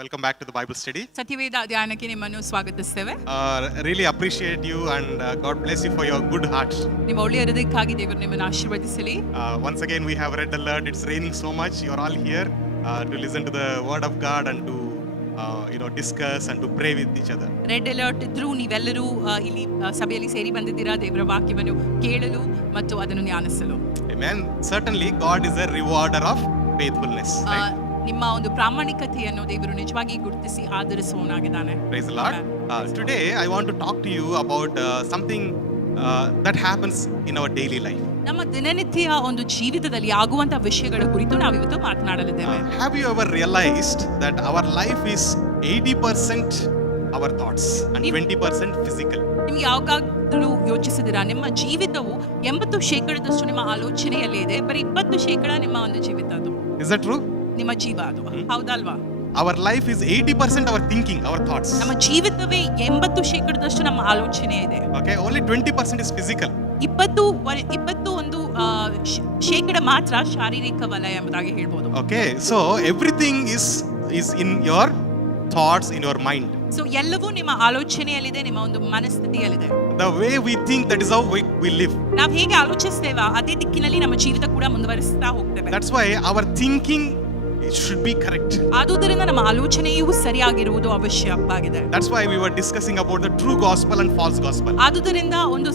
Welcome back to the Bible study. ಸತ್ಯವೇದ ಧ್ಯಾನಕ್ಕೆ ನಿಮ್ಮನ್ನು ಸ್ವಾಗತಿಸ್ತೇವೆ. Really appreciate you and God bless you for your good heart. ನಿಮ್ಮ ಒಳ್ಳೆಯ ಹೃದಯಕ್ಕಾಗಿ ದೇವರು ನಿಮ್ಮನ್ನು ಆಶೀರ್ವದಿಸಲಿ. Once again we have red alert. It's raining so much. You are all here to listen to the word of God and to discuss and to pray with each other. Red alert ಇದ್ರೂ ನೀವೆಲ್ಲರೂ ಇಲ್ಲಿ ಸಭೆಯಲ್ಲಿ ಸೇರಿ ಬಂದಿದ್ದೀರಾ ದೇವರ ವಾಕ್ಯವನ್ನು ಕೇಳಲು ಮತ್ತು ಅದನ್ನು ಧ್ಯಾನಿಸಲು. Amen. Certainly God is a rewarder of faithfulness. Right? ನಿಮ್ಮ ಒಂದು ಪ್ರಾಮಾಣಿಕತೆಯನ್ನು ದೇವರು ನಿಜವಾಗಿ ಗುರುತಿಸಿ ಆದರಿಸುವವನಾಗಿದ್ದಾನೆ. Praise the Lord. Today I want to talk to you about something that happens in our daily life. ನಮ್ಮ ದಿನನಿತ್ಯ ಒಂದು ಜೀವಿತದಲ್ಲಿ ಆಗುವಂತ ವಿಷಯಗಳ ಕುರಿತು ನಾವು ಇವತ್ತು ಮಾತನಾಡಲಿದ್ದೇವೆ. Have you ever realized that our life is 80% our thoughts and 20% physical? ನಿಮ್ಗೆ ಯಾವಾಗಲೂ ಯೋಚಿಸಿದಿರಾ ನಿಮ್ಮ ಜೀವಿತವು 80% ನಿಮ್ಮ ಆಲೋಚನೆಯಲ್ಲೇ ಇದೆ, ಬರೀ 20% ನಿಮ್ಮ ಒಂದು ಜೀವಿತ ಅದು. Is that true? ನಿಮ್ಮ ಜೀವ ಅದು ಹೌದಲ್ವಾ? Our life is 80% our thinking, our thoughts. ನಮ್ಮ ಜೀವಿತವೇ 80% ನಮ್ಮ ಆಲೋಚನೆ ಇದೆ. Okay, only 20% is physical. 21% ಮಾತ್ರ ಶಾರೀರಿಕ ವಲಯ ಎಂಬುದಾಗಿ ಹೇಳ್ಬೋದು. Okay, so everything is in your thoughts, in your mind. So ಎಲ್ಲವೂ ನಿಮ್ಮ ಆಲೋಚನೆಯಲ್ಲಿದೆ, ನಿಮ್ಮ ಒಂದು ಮನಸ್ಥಿತಿಯಲ್ಲಿದೆ. The way we think, that is how we live. ನಾವು ಹೇಗೆ ಆಲೋಚಿಸ್ತೇವೆ ಅದೇ ದಿಕ್ಕಿನಲ್ಲಿ ನಮ್ಮ ಜೀವಿತ ಕೂಡ ಮುಂದುವರಿಸ್ತಾ ಹೋಗ್ತೇವೆ. That's why our thinking should be correct. ಆದುದರಿಂದ ನಮ್ಮ ಆಲೋಚನೆಯೂ ಸರಿಯಾಗಿರುವುದು ಅವಶ್ಯಕವಾಗಿದೆ. That's why we were discussing about the true gospel and false gospel. ಆದುದರಿಂದ ಒಂದು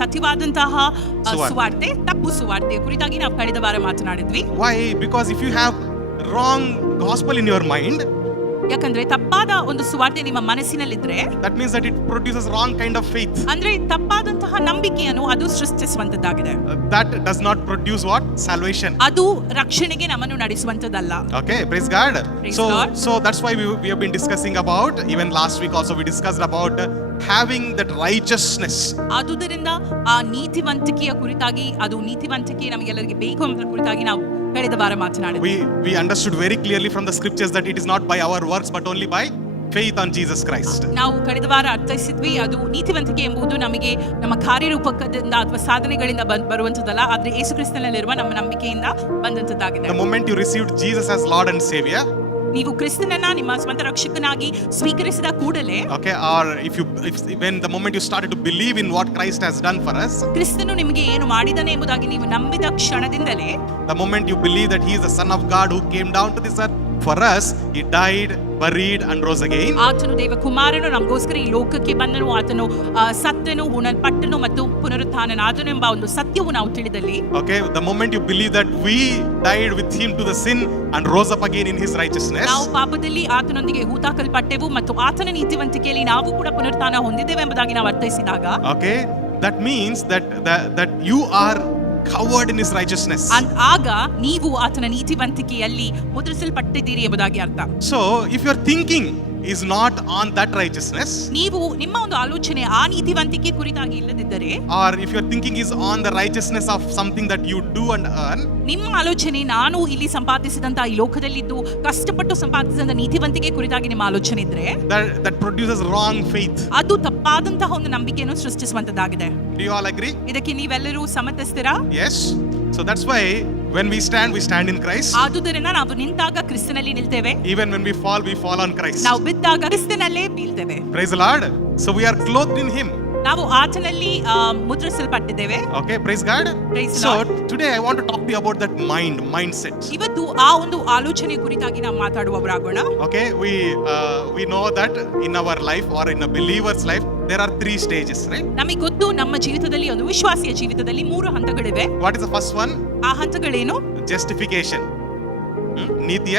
ಸತ್ಯವಾದಂತಹ ಸುವಾರ್ತೆ, ತಪ್ಪು ಸುವಾರ್ತೆ ಕುರಿತಾಗಿ ನಾವು ಕಳೆದ ವಾರ ಮಾತನಾಡಿದ್ವಿ. Why? Because if you have wrong gospel in your mind, ಯಾಕಂದ್ರೆ ತಪ್ಪಾದ ಒಂದು ಸುವಾರ್ತೆ ನಿಮ್ಮ ಮನಸ್ಸಿನಲ್ಲಿದ್ರೆ that means that it produces wrong kind of faith. ಅಂದ್ರೆ ತಪ್ಪಾದಂತಹ ನಂಬಿಕೆಯನ್ನು ಅದು ಸೃಷ್ಟಿಸುವಂತದ್ದಾಗಿದೆ. That does not produce what? Salvation. ಅದು ರಕ್ಷಣೆಗೆ ನಮ್ಮನ್ನು ನಡೆಸುವಂತದಲ್ಲ. Okay, praise God. Praise God. So that's why we have been discussing about, even last week also we discussed about having that righteousness. ಆದುದರಿಂದ ಆ ನೀತಿವಂತಿಕೆಯ ಕುರಿತಾಗಿ, ಅದು ನೀತಿವಂತಿಕೆ ನಮಗೆಲ್ಲರಿಗೆ ಬೇಕು ಎಂಬುದರ ಕುರಿತಾಗಿ ನಾವು ಕಳೆದ ವಾರ ಮಾತನಾಡಿದ್ವಿ. We understood very clearly from the scriptures that it is not by our works but only by faith on Jesus Christ. ನಾವು ಕಳೆದ ವಾರ ಅರ್ಥೈಸಿದ್ವಿ, ಅದು ನೀತಿವಂತಿಕೆ ಎಂಬುದು ನಮಗೆ ನಮ್ಮ ಕಾರ್ಯರೂಪಕದಿಂದ ಅಥವಾ ಸಾಧನೆಗಳಿಂದ ಬರುವಂತದಲ್ಲ, ಆದ್ರೆ ಯೇಸು ಕ್ರಿಸ್ತನಲ್ಲಿರುವ ನಮ್ಮ ನಂಬಿಕೆಯಿಂದ ಬಂದಂತದ್ದಾಗಿದೆ. The moment you received Jesus as Lord and Savior, ನೀವು ಕ್ರಿಸ್ತನನ್ನ ನಿಮ್ಮ ಸ್ವಂತ ರಕ್ಷಕನಾಗಿ ಸ್ವೀಕರಿಸಿದ ಕೂಡಲೇ, okay, or when the moment you started to believe in what Christ has done for us, ಕ್ರಿಸ್ತನು ನಿಮಗೆ ಏನು ಮಾಡಿದನೆ ಎಂಬುದಾಗಿ ನೀವು ನಂಬಿದ ಕ್ಷಣದಿಂದಲೇ, the moment you believe that he is the Son of God who came down to this earth for us, he died, buried and rose again. ಆತನು ದೇವ ಕುಮಾರನು ನಮಗೋಸ್ಕರ ಈ ಲೋಕಕ್ಕೆ ಬಂದನು, ಆತನು ಸತ್ತನು, ಉಣಲ್ಪಟ್ಟನು ಮತ್ತು ಪುನರುತ್ಥಾನನಾದನು ಎಂಬ ಒಂದು ಸತ್ಯವು ನಾವು ತಿಳಿದಲ್ಲಿ, okay, the moment you believe that we died with him to the sin and rose up again in his righteousness, ನಾವು ಪಾಪದಲ್ಲಿ ಆತನೊಂದಿಗೆ ಹೂತಾಕಲ್ಪಟ್ಟೆವು ಮತ್ತು ಆತನ ನೀತಿವಂತಿಕೆಯಲ್ಲಿ ನಾವು ಕೂಡ ಪುನರುತ್ಥಾನ ಹೊಂದಿದ್ದೇವೆ ಎಂಬುದಾಗಿ ನಾವು ಅರ್ಥೈಸಿದಾಗ, okay, that means that you are covered in his righteousness. ಆಗ ನೀವು ಆತನ ನೀತಿವಂತಿಕೆಯಲ್ಲಿ ಮುದ್ರಿಸಲ್ಪಟ್ಟಿದ್ದೀರಿ ಎಂಬುದಾಗಿ ಅರ್ಥ. So if your thinking is not on that righteousness, ನೀವು ನಿಮ್ಮ ಒಂದು ಆಲೋಚನೆ ಆ ನೀತಿವಂತಿಕೆ ಕುರಿತಾಗಿ ಇಲ್ಲದಿದ್ದರೆ, or if your thinking is on the righteousness of something that you do and earn, ನಿಮ್ಮ ಆಲೋಚನೆ ನಾನು ಇಲ್ಲಿ ಸಂಪಾದಿಸಿದಂತ ಈ ಲೋಕದಲ್ಲಿದ್ದು ಕಷ್ಟಪಟ್ಟು ಸಂಪಾದಿಸಿದಂತ ನೀತಿವಂತಿಕೆ ಕುರಿತಾಗಿ ನಿಮ್ಮ ಆಲೋಚನೆ ಇದ್ರೆ, that produces wrong faith. ಅದು ತಪ್ಪಾದಂತಹ ಒಂದು ನಂಬಿಕೆಯನ್ನು ಸೃಷ್ಟಿಸುವಂತದ್ದಾಗಿದೆ. Do you all agree? ಇದಕ್ಕೆ ನೀವೆಲ್ಲರೂ ಸಮ್ಮತಿಸ್ತೀರಾ? Yes. So that's why when we stand in Christ. ಆದುದರಿಂದ ನಾವು ನಿಂತಾಗ ಕ್ರಿಸ್ತನಲ್ಲಿ ನಿಲ್ತೇವೆ. Even when we fall on Christ. ನಾವು ಬಿದ್ದಾಗ ಕ್ರಿಸ್ತನಲ್ಲೇ ಬೀಳ್ತೇವೆ. Praise the Lord. So we are clothed in him. ನಾವು ಆತನಲ್ಲಿ ಮುದ್ರಿಸಲ್ಪಟ್ಟಿದ್ದೇವೆ. Okay, praise God. Praise so Lord. Today I want to talk to you about that mindset. ಇವತ್ತು ಆ ಒಂದು ಆಲೋಚನೆ ಕುರಿತಾಗಿ ನಾವು ಮಾತಾಡುವವರಾಗೋಣ. Okay, we know that in our life or in a believer's life there are 3 stages, right? ನಮಗೆ ಗೊತ್ತು ನಮ್ಮ ಜೀವಿತದಲ್ಲಿ, ಒಂದು ವಿಶ್ವಾಸಿಯ ಜೀವಿತದಲ್ಲಿ 3 ಹಂತಗಳಿವೆ. What is the first one? ಆ ಹಂತಗಳೇನು? Justification. ನೀತಿಯ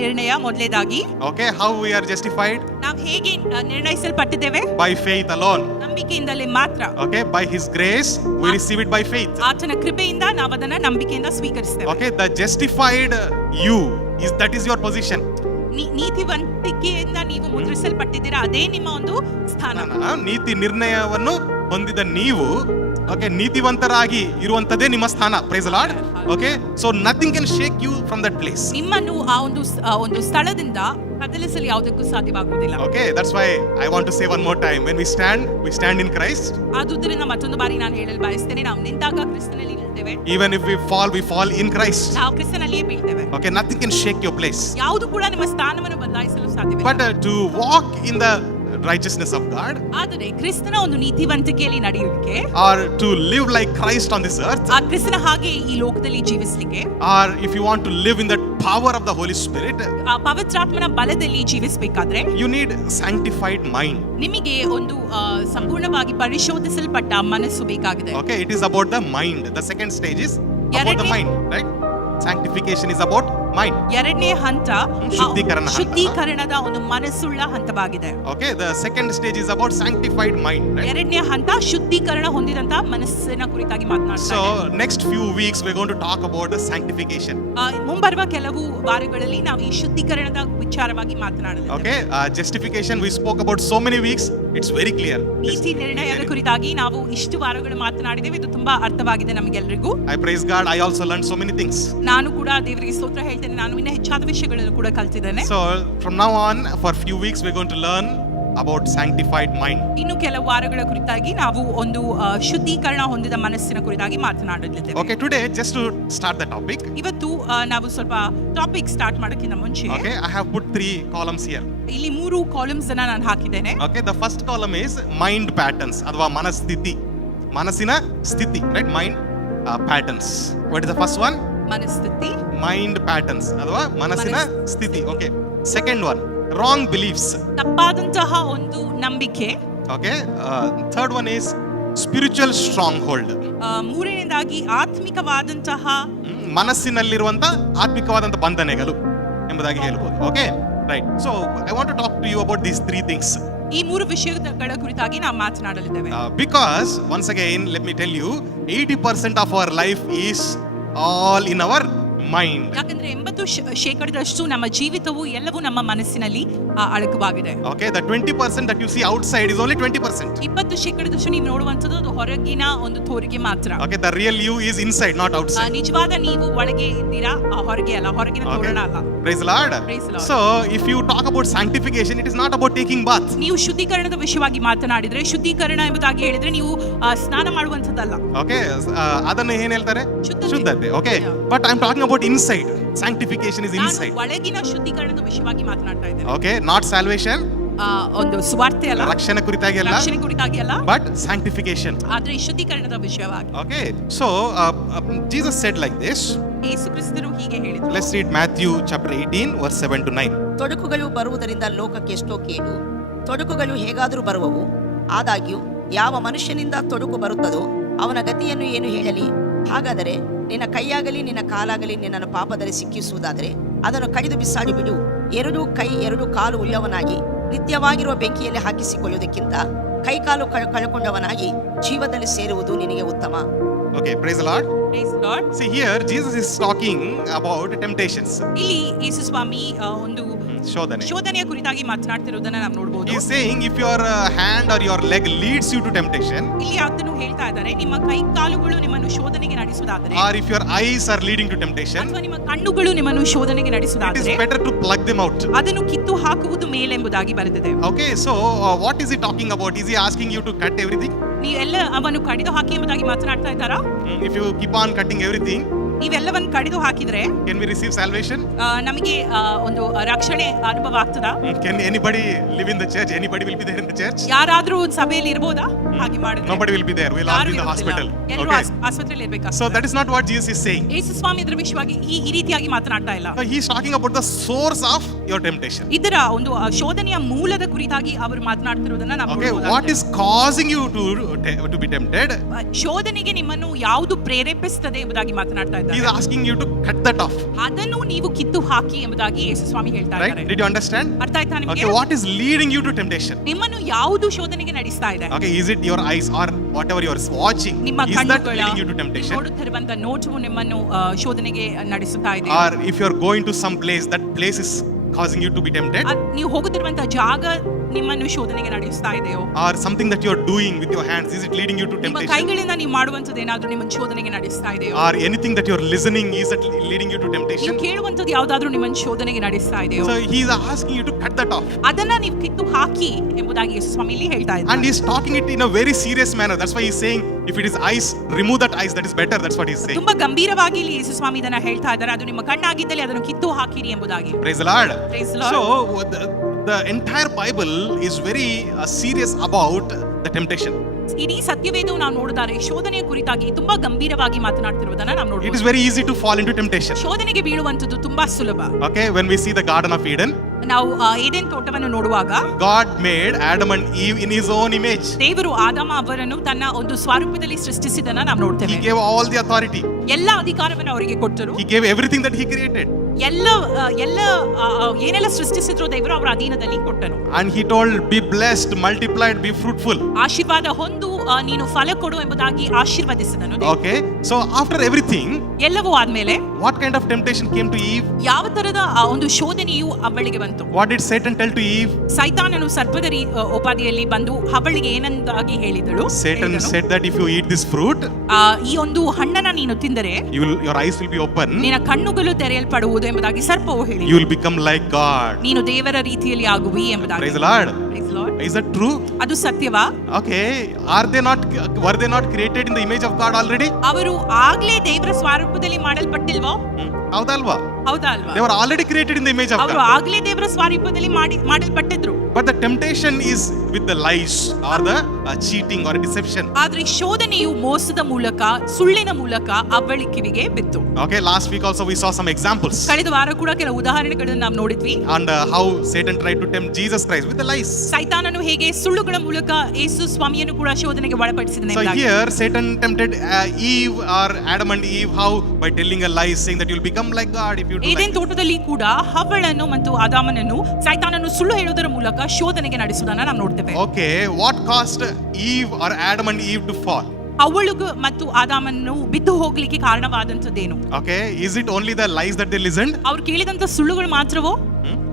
ನಿರ್ಣಯ ಮೊದಲೇದಾಗಿ. Okay, how we are justified? ನಾವು ಹೇಗೆ ನಿರ್ಣಯಿಸಲ್ಪಟ್ಟಿದ್ದೇವೆ? By faith alone. ನಂಬಿಕೆಯಿಂದಲೇ ಮಾತ್ರ. Okay, by his grace we receive it by faith. ಆತನ ಕೃಪೆಯಿಂದ ನಾವು ಅದನ್ನ ನಂಬಿಕೆಯಿಂದ ಸ್ವೀಕರಿಸ್ತೇವೆ. Okay, the justified you is your position. ನೀತಿವಂತಿಕೆಯಿಂದ ನೀವು ಮುದ್ರಿಸಲ್ಪಟ್ಟಿದ್ದೀರಾ, ಅದೇ ನಿಮ್ಮ ಒಂದು ಸ್ಥಾನ. ನೀತಿ ನಿರ್ಣಯವನ್ನು ಹೊಂದಿದ ನೀವು, okay, ನೀತಿವಂತರಾಗಿ ಇರುವಂತದೇ ನಿಮ್ಮ ಸ್ಥಾನ. Praise the Lord. Okay, so nothing can shake you from that place. ನಿಮ್ಮನ್ನು ಆ ಒಂದು ಸ್ಥಳದಿಂದ ಬದಲಿಸಲು ಯಾವುದಕ್ಕೂ ಸಾಧ್ಯವಾಗುವುದಿಲ್ಲ. Okay, that's why I want to say one more time. When we stand in Christ. ಆದುದರಿಂದ ಮತ್ತೊಂದು ಬಾರಿ ನಾನು ಹೇಳಲು ಬಯಸ್ತೇನೆ, ನಾವು ನಿಂತಾಗ ಕ್ರಿಸ್ತನಲ್ಲಿ ನಿಲ್ತೇವೆ. Even if we fall in Christ. ನಾವು ಕ್ರಿಸ್ತನಲ್ಲಿಯೇ ಬೀಳ್ತೇವೆ. Okay, nothing can shake your place. ಯಾವುದು ಕೂಡ ನಿಮ್ಮ ಸ್ಥಾನವನ್ನು ಬದಲಾಯಿಸಲು ಸಾಧ್ಯವಿಲ್ಲ. But to walk in the righteousness of God, ಆದರೆ ಕ್ರಿಸ್ತನ ಒಂದು ನೀತಿವಂತಿಕೆಯಲ್ಲಿ ನಡೆಯುವುದಕ್ಕೆ, or to live like Christ on this earth, ಆ ಕ್ರಿಸ್ತನ ಹಾಗೆ ಈ ಲೋಕದಲ್ಲಿ ಜೀವಿಸಲಿಕ್ಕೆ, or if you want to live in the power of the Holy Spirit, ಆ ಪವಿತ್ರಾತ್ಮನ ಬಲದಲ್ಲಿ ಜೀವಿಸಬೇಕಾದ್ರೆ you need sanctified mind. ನಿಮಗೆ ಒಂದು ಸಂಪೂರ್ಣವಾಗಿ ಪರಿಶೋಧಿಸಲ್ಪಟ್ಟ ಮನಸ್ಸು ಬೇಕಾಗಿದೆ. Okay, it is about the mind. The second stage is about the mind, right? Sanctification is about mind. ಎರಡನೇ ಹಂತ ಶುದ್ಧೀಕರಣ ಹಂತ. ಶುದ್ಧೀಕರಣದ ಒಂದು ಮನಸ್ಸುಳ್ಳ ಹಂತವಾಗಿದೆ. Okay, the second stage is about sanctified mind, right? ಎರಡನೇ ಹಂತ ಶುದ್ಧೀಕರಣ ಹೊಂದಿದಂತ ಮನಸ್ಸಿನ ಕುರಿತಾಗಿ ಮಾತನಾಡ್ತಾರೆ. So next few weeks we're going to talk about the sanctification. ಮುಂಬರುವ ಕೆಲವು ವಾರಗಳಲ್ಲಿ ನಾವು ಈ ಶುದ್ಧೀಕರಣದ ವಿಚಾರವಾಗಿ ಮಾತನಾಡಲಿದ್ದೇವೆ. Okay, justification we spoke about so many weeks. It's very clear. ನೀತಿ ನಿರ್ಣಯದ ಕುರಿತಾಗಿ ನಾವು ಇಷ್ಟು ವಾರಗಳು ಮಾತನಾಡಿದ್ದೇವೆ. ಇದು ತುಂಬಾ ಅರ್ಥವಾಗಿದೆ ನಮಗೆಲ್ಲರಿಗೂ. I praise God. I also learned so many things. ನಾನು ಕೂಡ ದೇವರಿಗೆ ಸ್ತೋತ್ರ ಹೇಳ್ತೇನೆ, ನಾನು ಇನ್ನೂ ಹೆಚ್ಚಾದ ವಿಷಯಗಳನ್ನು ಕೂಡ ಕಲಿತಿದ್ದೇನೆ. So from now on, for few weeks we're going to learn about sanctified mind. ಇನ್ನು ಕೆಲವು ವಾರಗಳ ಕುರಿತಾಗಿ ನಾವು ಒಂದು ಶುದ್ಧೀಕರಣ ಹೊಂದಿದ ಮನಸ್ಸಿನ ಕುರಿತಾಗಿ ಮಾತನಾಡಲಿದ್ದೇವೆ. Okay, today just to start the topic. ಇವತ್ತು ನಾವು ಸ್ವಲ್ಪ ಟಾಪಿಕ್ ಸ್ಟಾರ್ಟ್ ಮಾಡೋಕ್ಕಿಂತ ಮುಂಚೆ Okay, I have put 3 columns here. ಇಲ್ಲಿ 3 ಕಾಲಮ್ಸ್ ಅನ್ನ ನಾನು ಹಾಕಿದ್ದೇನೆ. Okay, the first column is mind patterns ಅಥವಾ ಮನಸ್ಥಿತಿ, ಮನಸ್ಸಿನ ಸ್ಥಿತಿ, right? Mind patterns. What is the first one? ಮನಸ್ಥಿತಿ, Mind patterns ಅಥವಾ ಮನಸ್ಸಿನ ಸ್ಥಿತಿ. Okay, second one, wrong beliefs. ತಪ್ಪಾದಂತಹ ಒಂದು ನಂಬಿಕೆ. Okay, third one is spiritual stronghold. ಮೂರನೇದಾಗಿ ಆತ್ಮಿಕವಾದಂತಹ ಮನಸ್ಸಿನಲ್ಲಿರುವಂತ ಆತ್ಮಿಕವಾದಂತ ಬಂಧನೆಗಳು ಎಂಬುದಾಗಿ ಹೇಳ್ಬೋದು. Okay, right. So I want to talk to you about these 3 things. ಈ 3 ವಿಷಯಗಳ ಕುರಿತಾಗಿ ನಾವು ಮಾತನಾಡಲಿದ್ದೇವೆ. Because once again let me tell you, 80% of our life is all in our mind. ಯಾಕಂದ್ರೆ 80% ನಮ್ಮ ಜೀವಿತವು ಎಲ್ಲವೂ ನಮ್ಮ ಮನಸ್ಸಿನಲ್ಲಿ ಅಡಕವಾಗಿದೆ. Okay, the 20% that you see outside is only 20%. 20% ನೀವು ನೋಡುವಂತದ್ದು ಅದು ಹೊರಗಿನ ಒಂದು ತೋರಿಗೆ ಮಾತ್ರ. Okay, the real you is inside, not outside. ನಿಜವಾದ ನೀವು ಒಳಗೆ ಇದ್ದೀರಾ, ಹೊರಗೆ ಅಲ್ಲ, ಹೊರಗಿನ ತೋರಣ ಅಲ್ಲ. Praise the Lord. Praise the Lord. So if you talk about sanctification, it is not about taking bath. ನೀವು ಶುದ್ಧೀಕರಣದ ವಿಷಯವಾಗಿ ಮಾತನಾಡಿದ್ರೆ, ಶುದ್ಧೀಕರಣ ಎಂಬುದಾಗಿ ಹೇಳಿದ್ರೆ ನೀವು ಸ್ನಾನ ಮಾಡುವಂತದ್ದಲ್ಲ. Okay, ಅದನ್ನ ಏನ್ ಹೇಳ್ತಾರೆ? ಶುದ್ಧತೆ. ಶುದ್ಧತೆ. Okay, but I'm talking about inside. Sanctification is inside. ಒಳಗಿನ ಶುದ್ಧೀಕರಣದ ವಿಷಯವಾಗಿ ಮಾತನಾಡ್ತಾ ಇದ್ದೇನೆ. Okay, not salvation. ಒಂದು ಸುವಾರ್ತೆ ಅಲ್ಲ, ರಕ್ಷಣೆ ಕುರಿತಾಗಿ ಅಲ್ಲ, ರಕ್ಷಣೆ ಕುರಿತಾಗಿ ಅಲ್ಲ, but sanctification. ಆದ್ರೆ ಈ ಶುದ್ಧೀಕರಣದ ವಿಷಯವಾಗಿ. Okay, so Jesus said like this. ಯೇಸು ಕ್ರಿಸ್ತರು ಹೀಗೆ ಹೇಳಿದರು. Let's read Matthew chapter 18 verse 7 to 9. ತೊಡಕುಗಳು ಬರುವುದರಿಂದ ಲೋಕಕ್ಕೆ ಎಷ್ಟೋ ಕೇಡು. ತೊಡಕುಗಳು ಹೇಗಾದರೂ ಬರುವವು. ಆದಾಗ್ಯೂ ಯಾವ ಮನುಷ್ಯನಿಂದ ತೊಡಕು ಬರುತ್ತದೋ ಅವನ ಗತಿಯನ್ನು ಏನು ಹೇಳಲಿ? ಹಾಗಾದರೆ ನಿನ್ನ ಕೈಯಾಗಲಿ ನಿನ್ನ ಕಾಲಾಗಲಿ ನಿನ್ನನ್ನು ಪಾಪದಲ್ಲಿ ಸಿಕ್ಕಿಸುವುದಾದರೆ ಅದನ್ನು ಕಡಿದು ಬಿಸಾಡಿ ಬಿಡು. 2 ಕೈ 2 ಕಾಲು ಉಳ್ಳವನಾಗಿ ನಿತ್ಯವಾಗಿರುವ ಬೆಂಕಿಯಲ್ಲಿ ಹಾಕಿಸಿಕೊಳ್ಳುವುದಕ್ಕಿಂತ ಕೈಕಾಲು ಕಳಕೊಂಡವನಾಗಿ ಜೀವದಲ್ಲಿ ಸೇರುವುದು ನಿನಗೆ ಉತ್ತಮ. Okay, praise the Lord. Praise the Lord. See here Jesus is talking about temptations. ಇಲ್ಲಿ ಯೇಸು ಸ್ವಾಮಿ ಒಂದು ಶೋಧನೆಯ ಕುರಿತಾಗಿ ಮಾತನಾಡ್ತಿರೋದನ್ನ ನಾವು ನೋಡಬಹುದು. He is saying if your hand or your leg leads you to temptation, ಇಲ್ಲಿ ಆತನು ಹೇಳ್ತಾ ಇದ್ದಾರೆ, ನಿಮ್ಮ ಕೈ ಕಾಲುಗಳು ನಿಮ್ಮನ್ನು ಶೋಧನೆಗೆ ನಡೆಸುವುದಾದರೆ, or if your eyes are leading to temptation, ಅಥವಾ ನಿಮ್ಮ ಕಣ್ಣುಗಳು ನಿಮ್ಮನ್ನು ಶೋಧನೆಗೆ it is ನಡೆಸುವುದಾದರೆ better to plug them out. ಅದನ್ನು ಕಿತ್ತು ಹಾಕುವುದು ಮೇಲೆಂಬುದಾಗಿ ಬರೆದಿದೆ. Okay, so what is he talking about? Is he asking you to cut everything? ನೀವೆಲ್ಲ ಅವನ್ನು ಕಡಿದು ಹಾಕಿ ಎಂಬುದಾಗಿ ಮಾತನಾಡ್ತಾ ಇದ್ದಾರಾ? If you keep on cutting everything, ನೀವೆಲ್ಲವನ್ನು ಕಡಿದು ಹಾಕಿದ್ರೆ can we receive salvation? ನಮಗೆ ಒಂದು ರಕ್ಷಣೆ ಅನುಭವ ಆಗ್ತದಾ? Can anybody live in the church? Anybody will be there in the church? ಯಾರಾದ್ರೂ ಒಂದು ಸಭೆಯಲ್ಲಿ ಇರ್ಬೋದಾ ಹಾಗೆ ಮಾಡಿದ್ರೆ? Nobody will be there. We'll all be in the hospital. ಎಲ್ಲರೂ Okay. ಆಸ್ಪತ್ರೆಯಲ್ಲಿ ಇರಬೇಕಾಗ್ತದೆ. So that is not what Jesus is saying. ಯೇಸು ಸ್ವಾಮಿ ಇದರ ವಿಷಯವಾಗಿ ಈ ರೀತಿಯಾಗಿ ಮಾತನಾಡ್ತಾ ಇಲ್ಲ. He is talking about the source of your temptation. ಇದರ ಒಂದು ಶೋಧನೆಯ ಮೂಲದ ಕುರಿತಾಗಿ ಅವರು ಮಾತನಾಡ್ತಿರೋದನ್ನ ನಾವು Okay, ನೋಡಬಹುದು. what is causing you to be tempted? ಶೋಧನೆಗೆ ನಿಮ್ಮನ್ನು ಯಾವುದು ಪ್ರೇರೇಪಿಸುತ್ತದೆ ಎಂಬುದಾಗಿ ಮಾತನಾಡ್ತಾ He is ಇದ್ದಾರೆ. asking you to cut that off. ಅದನ್ನು ನೀವು ಕಿತ್ತು ಹಾಕಿ ಎಂಬುದಾಗಿ ಯೇಸು ಸ್ವಾಮಿ ಹೇಳ್ತಾ Right? ಇದ್ದಾರೆ. Did you understand? ಅರ್ಥ ಆಯ್ತಾ ನಿಮಗೆ? Okay, what is leading you to temptation? ನಿಮ್ಮನ್ನು ಯಾವುದು ಶೋಧನೆಗೆ ನಡೆಸ್ತಾ ಇದೆ? Okay, is it your eyes or whatever you are watching? ನಿಮ್ಮ Is that ಕಣ್ಣುಗಳ leading you to temptation? ನೋಡುತ್ತಿರುವಂತ ನೋಟವು ನಿಮ್ಮನ್ನು ಶೋಧನೆಗೆ ನಡೆಸುತ್ತಾ ಇದೆ. Or if you are going to some place, that place is causing you to be tempted, ನೀವು ಹೋಗುತ್ತಿರುವಂತ ಜಾಗ ನಿಮ್ಮನ್ನು ಶೋಧನೆಗೆ ನಡೆಸ್ತಾ ಇದೆಯೋ, or something that you are doing with your hands, is it leading you to ನಿಮ್ಮ temptation? ಕೈಗಳಿಂದ ನೀವು ಮಾಡುವಂತದ್ದು ಏನಾದ್ರೂ ನಿಮ್ಮನ್ನು ಶೋಧನೆಗೆ ನಡೆಸ್ತಾ ಇದೆಯೋ, Or anything that you are listening, is it leading you to ನೀವು temptation? ಕೇಳುವಂತದ್ದು ಯಾವ್ದಾದ್ರೂ ನಿಮ್ಮನ್ನು ಶೋಧನೆಗೆ ನಡೆಸ್ತಾ ಇದೆಯೋ, So he is asking you to cut that off. ಅದನ್ನ ನೀವು ಕಿತ್ತು ಹಾಕಿ ಎಂಬುದಾಗಿ ಯೇಸು ಸ್ವಾಮಿ ಇಲ್ಲಿ ಹೇಳ್ತಾ And ಇದ್ದಾರೆ. he's talking it in a very serious manner. That's why he's saying, if it is eyes, remove that eyes, that is better. That's what he's saying. ತುಂಬಾ ಗಂಭೀರವಾಗಿ ಇಲ್ಲಿ ಯೇಸು ಸ್ವಾಮಿ ಇದನ್ನ ಹೇಳ್ತಾ ಇದ್ದಾರೆ. ಅದು ನಿಮ್ಮ ಕಣ್ಣಾಗಿದ್ದಲ್ಲಿ ಅದನ್ನು ಕಿತ್ತು ಹಾಕಿರಿ ಎಂಬುದಾಗಿ. Praise the Lord. Praise the Lord. So the entire Bible is very serious about the temptation. ಇಡೀ ಸತ್ಯವೇದವು ನಾವು ನೋಡಿದರೆ ಶೋಧನೆಯ ಕುರಿತಾಗಿ ತುಂಬಾ ಗಂಭೀರವಾಗಿ ಮಾತನಾಡ್ತಿರುವುದನ್ನ ನಾವು It ನೋಡಬಹುದು. is very easy to fall into temptation. ಶೋಧನೆಗೆ ಬೀಳುವಂತದ್ದು ತುಂಬಾ ಸುಲಭ. Okay, when we see the Garden of Eden, ನಾವು ಏದೆನ್ ತೋಟವನ್ನು ನೋಡುವಾಗ God made Adam and Eve in his own image. ದೇವರು ಆದಾಮ ಅವರನ್ನು ತನ್ನ ಒಂದು ಸ್ವರೂಪದಲ್ಲಿ ಸೃಷ್ಟಿಸಿದನ್ನ ನಾವು He ನೋಡ್ತೇವೆ. gave all the authority. ಎಲ್ಲ ಅಧಿಕಾರವನ್ನು ಅವರಿಗೆ ಕೊಟ್ಟರು. He gave everything that he created. ಎಲ್ಲ ಏನೆಲ್ಲ ಸೃಷ್ಟಿಸಿದ್ರು ದೇವರು ಅವರ ಅಧೀನದಲ್ಲಿ ಕೊಟ್ಟನು. And he told, be blessed, multiplied, be fruitful. ಆಶೀರ್ವಾದ ಹೊಂದು ನೀನು ಫಲ ಕೊಡು ಎಂಬುದಾಗಿ ಆಶೀರ್ವದಿಸಿದನು ದೇವರು. Okay, so after everything, ಎಲ್ಲವೂ ಆದ್ಮೇಲೆ what kind of temptation came to Eve? ಯಾವ ತರದ ಒಂದು ಶೋಧನೆಯು ಅವಳಿಗೆ ಬಂತು? What did Satan tell to Eve? ಸೈತಾನನು ಸರ್ಪದ ಉಪಾಧಿಯಲ್ಲಿ ಬಂದು ಅವಳಿಗೆ ಏನಂದಾಗಿ ಹೇಳಿದಳು? Satan said that if you eat this fruit, ಈ ಒಂದು ಹಣ್ಣನ್ನ ನೀನು ತಿಂದರೆ your eyes will be open. ನಿನ್ನ ಕಣ್ಣುಗಳು ತೆರೆಯಲ್ಪಡುವುದು ಎಂಬುದಾಗಿ ಸರ್ಪವು ಹೇಳಿತು. You will become like God. ನೀನು ದೇವರ ರೀತಿಯಲ್ಲಿ ಆಗುವಿ ಎಂಬುದಾಗಿ. Praise the Lord. Praise the Lord. Is that true? ಅದು ಸತ್ಯವಾ? Okay, were they not created in the image of God already? ಅವರು ಆಗ್ಲೇ ದೇವರ ಸ್ವರೂಪದಲ್ಲಿ ಮಾಡಲ್ಪಟ್ಟಿಲ್ವೋ? ಹೌದಲ್ವಾ? ಹೌದಾ ಅಲ್ವಾ? They were already created in the image of ಅವರು God. ಆಗ್ಲೇ ದೇವರ ಸ್ವರೂಪದಲ್ಲಿ ಮಾಡಲ್ಪಟ್ಟಿದ್ರು. But the temptation is with the lies or the cheating or deception. ಆದ್ರೆ ಶೋಧನೆಯು ಮೋಸದ ಮೂಲಕ, ಸುಳ್ಳಿನ ಮೂಲಕ ಅವಳ ಕಿವಿಗೆ ಬಿತ್ತು. Okay, last week also we saw some examples ಕಳೆದ ವಾರ ಕೂಡ ಕೆಲವು ಉದಾಹರಣೆಗಳನ್ನು ನಾವು ನೋಡಿದ್ವಿ. and how Satan tried to tempt Jesus Christ with the lies. ಸೈತಾನನು ಹೇಗೆ ಸುಳ್ಳುಗಳ ಮೂಲಕ ಯೇಸು ಸ್ವಾಮಿಯನ್ನು ಕೂಡ ಶೋಧನೆಗೆ ಒಳಪಡಿಸಿದನು So ಎಂಬುದಾಗಿ. here Satan tempted Eve or Adam and Eve, how? By telling a lie, saying that you'll become like God if you do Eden like this. ತೋಟದಲ್ಲಿ ಕೂಡ ಹವ್ವಳನ್ನು ಮತ್ತು ಆದಾಮನನ್ನು ಸೈತಾನನು ಸುಳ್ಳು ಹೇಳುವುದರ ಮೂಲಕ ಶೋಧನೆಗೆ ನಡೆಸುವುದನ್ನು ನಾವು ನೋಡ್ತೇವೆ. Okay, what caused Eve or Adam and Eve to fall? ಅವಳಿಗೂ ಮತ್ತು ಆದಾಮನ್ನು ಬಿದ್ದು ಹೋಗ್ಲಿಕ್ಕೆ ಕಾರಣವಾದಂತದ್ದೇನು? Okay, is it only the lies that they listened? ಅವ್ರು ಕೇಳಿದಂತ ಸುಳ್ಳುಗಳು ಮಾತ್ರವೋ?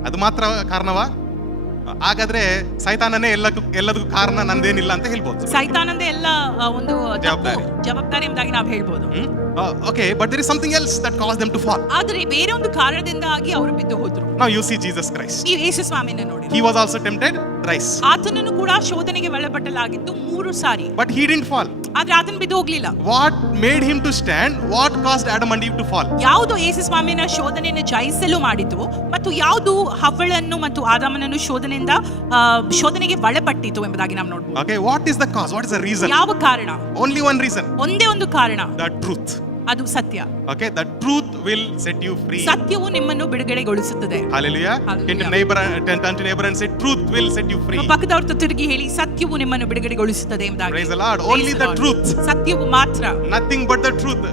ಅದು ಮಾತ್ರ ಕಾರಣವಾ? ಹಾಗಾದ್ರೆ ಸೈತಾನನೇ ಎಲ್ಲದಕ್ಕೂ ಕಾರಣ ನಂದೇನಿಲ್ಲ ಅಂತ ಹೇಳ್ಬೋದು. ಸೈತಾನಂದೇ ಎಲ್ಲ ಒಂದು ಜವಾಬ್ದಾರಿ. ಜವಾಬ್ದಾರಿ ಎಂಬುದಾಗಿ ನಾವು ಹೇಳ್ಬೋದು. Okay, but there is something else that caused them to fall. ಆದರೆ ಬೇರೆ ಒಂದು ಕಾರಣದಿಂದಾಗಿ ಅವರು ಬಿದ್ದು ಹೋದ್ರು. Now you see Jesus Christ. ಈ ಯೇಸು ಸ್ವಾಮಿಯನ್ನು ನೋಡಿ. He was also tempted thrice. ಆತನನ್ನು ಕೂಡ ಶೋಧನೆಗೆ ಒಳಪಡಲಾಗಿತ್ತು 3 ಸಾರಿ. But he didn't fall. ಆದ್ರೆ ಆತನ ಬಿದ್ದು ಹೋಗ್ಲಿಲ್ಲ. What made him to stand? What caused Adam and Eve to fall? ಯಾವುದು ಯೇಸು ಸ್ವಾಮಿನ ಶೋಧನೆಯನ್ನು ಜಯಿಸಲು ಮಾಡಿತು ಮತ್ತು ಯಾವುದು ಹವ್ವಳನ್ನು ಮತ್ತು ಆದಾಮನನ್ನು ಶೋಧನೆಗೆ ಒಳಪಟ್ಟಿತು ಎಂಬುದಾಗಿ ನಾವು ನೋಡಬಹುದು. Okay, what is the cause? What is the reason? ಯಾವ ಕಾರಣ? Only one reason. ಒಂದೇ ಒಂದು ಕಾರಣ. The truth. ಅದು ಸತ್ಯ. Okay, the truth will set you free. ಸತ್ಯವು ನಿಮ್ಮನ್ನು ಬಿಡುಗಡೆಗೊಳಿಸುತ್ತದೆ. Hallelujah. Hallelujah. Turn to neighbor and say, truth will set you free. ನಿಮ್ಮ ಪಕ್ಕದವರ ತಿರುಗಿ ಹೇಳಿ, ಸತ್ಯವು ನಿಮ್ಮನ್ನು ಬಿಡುಗಡೆಗೊಳಿಸುತ್ತದೆ ಎಂಬುದಾಗಿ. Praise the Lord. Praise Only the the Lord. truth. ಸತ್ಯವು ಮಾತ್ರ. Nothing but the truth.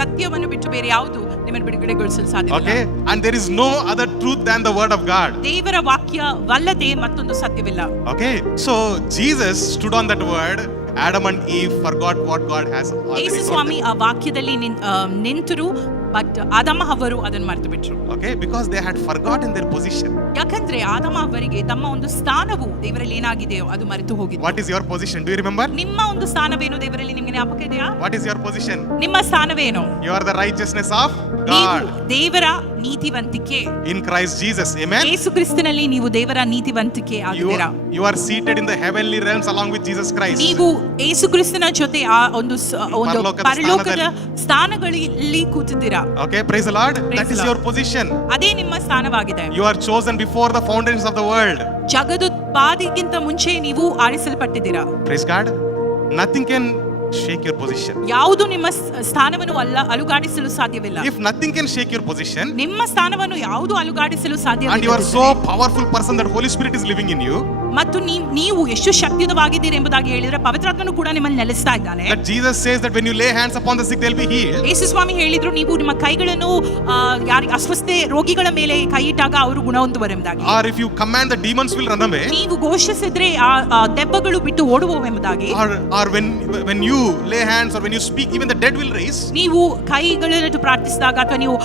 ಸತ್ಯವನ್ನು ಬಿಟ್ಟು ಬೇರೆ ಯಾವುದು ನಿಮ್ಮನ್ನು ಬಿಡುಗಡೆಗೊಳಿಸಲು ಸಾಧ್ಯವಿಲ್ಲ. Okay, and there is no other truth than the word of God. ದೇವರ ವಾಕ್ಯವಲ್ಲದೆ ಮತ್ತೊಂದು ಸತ್ಯವಿಲ್ಲ. Okay, so Jesus stood on that word. Adam and Eve forgot what God has already Yesu told Swami them. ಆ ವಾಕ್ಯದಲ್ಲಿ ನಿಂತರು, but ಆದಾಮ ಅವರು ಅದನ್ನು ಮರೆತು ಬಿಟ್ರು. Okay, because they had forgotten their position. ಯಾಕಂದ್ರೆ ಆದಾಮ ಅವರಿಗೆ ತಮ್ಮ ಒಂದು ಸ್ಥಾನವು ದೇವರಲ್ಲಿ ಏನಾಗಿದೆಯೋ ಅದು ಮರೆತು ಹೋಗಿದೆ. What is your position? Do you remember? ನಿಮ್ಮ ಒಂದು ಸ್ಥಾನವೇನು ದೇವರಲ್ಲಿ ನಿಮಗೆ ಜ್ಞಾಪಕ ಇದೆಯಾ? What is your position? ನಿಮ್ಮ ಸ್ಥಾನವೇನು? You are the righteousness of ನೀವು God ದೇವರ ನೀತಿವಂತಿಕೆ. in Christ Jesus. Amen. ಯೇಸು ಕ್ರಿಸ್ತನಲ್ಲಿ ನೀವು ದೇವರ ನೀತಿವಂತಿಕೆ ಆಗಿದ್ದೀರಾ. You are seated in the heavenly realms along with Jesus Christ. ನೀವು ಯೇಸು ಕ್ರಿಸ್ತನ ಜೊತೆ ಆ ಒಂದು ಪರಲೋಕದ ಪರಲೋಕದ ಸ್ಥಾನಗಳಲ್ಲಿ ಕೂತಿದ್ದೀರಾ. Okay, praise the Lord. Praise That the is Lord. your position. ಅದೇ ನಿಮ್ಮ ಸ್ಥಾನವಾಗಿದೆ. You are chosen before the foundations of the world. ಜಗದುತ್ಪಾದಿಗಿಂತ ಮುಂಚೆ ನೀವು ಆರಿಸಲ್ಪಟ್ಟಿದ್ದೀರಾ. Praise God. Nothing can shake your position. ಯಾವುದು ನಿಮ್ಮ ಸ್ಥಾನವನ್ನು ಅಲುಗಾಡಿಸಲು ಸಾಧ್ಯವಿಲ್ಲ. If nothing can shake your position, ನಿಮ್ಮ ಸ್ಥಾನವನ್ನು ಯಾವುದು ಅಲುಗಾಡಿಸಲು and you are ಸಾಧ್ಯವಿಲ್ಲ, so powerful person that Holy Spirit is living in you, ಮತ್ತು ನೀವು ಎಷ್ಟು ಶಕ್ತಿಯುತವಾಗಿದ್ದೀರಿ ಎಂಬುದಾಗಿ ಹೇಳಿದ್ರೆ ಪವಿತ್ರಾತ್ಮನು ಕೂಡ ನಿಮ್ಮಲ್ಲಿ ನೆಲೆಸ್ತಾ ಇದ್ದಾನೆ. That Jesus says that when you lay hands upon the sick, they'll be healed. ಯೇಸು ಸ್ವಾಮಿ ಹೇಳಿದ್ರು, ನೀವು ನಿಮ್ಮ ಕೈಗಳನ್ನು ಯಾರಿಗೆ ಅಸ್ವಸ್ಥೆ ರೋಗಿಗಳ ಮೇಲೆ ಕೈ ಇಟ್ಟಾಗ ಅವರು ಗುಣ ಹೊಂದುವರೆಂಬುದಾಗಿ. Or if you command, the demons will run away. ನೀವು ಘೋಷಿಸಿದ್ರೆ ಆ ದೆವ್ವಗಳು ಬಿಟ್ಟು ಓಡುವವೆಂಬುದಾಗಿ. Or when you lay hands or when you speak, even the dead will raise. ನೀವು ಕೈಗಳನ್ನು ಪ್ರಾರ್ಥಿಸಿದಾಗ ಅಥವಾ ನೀವು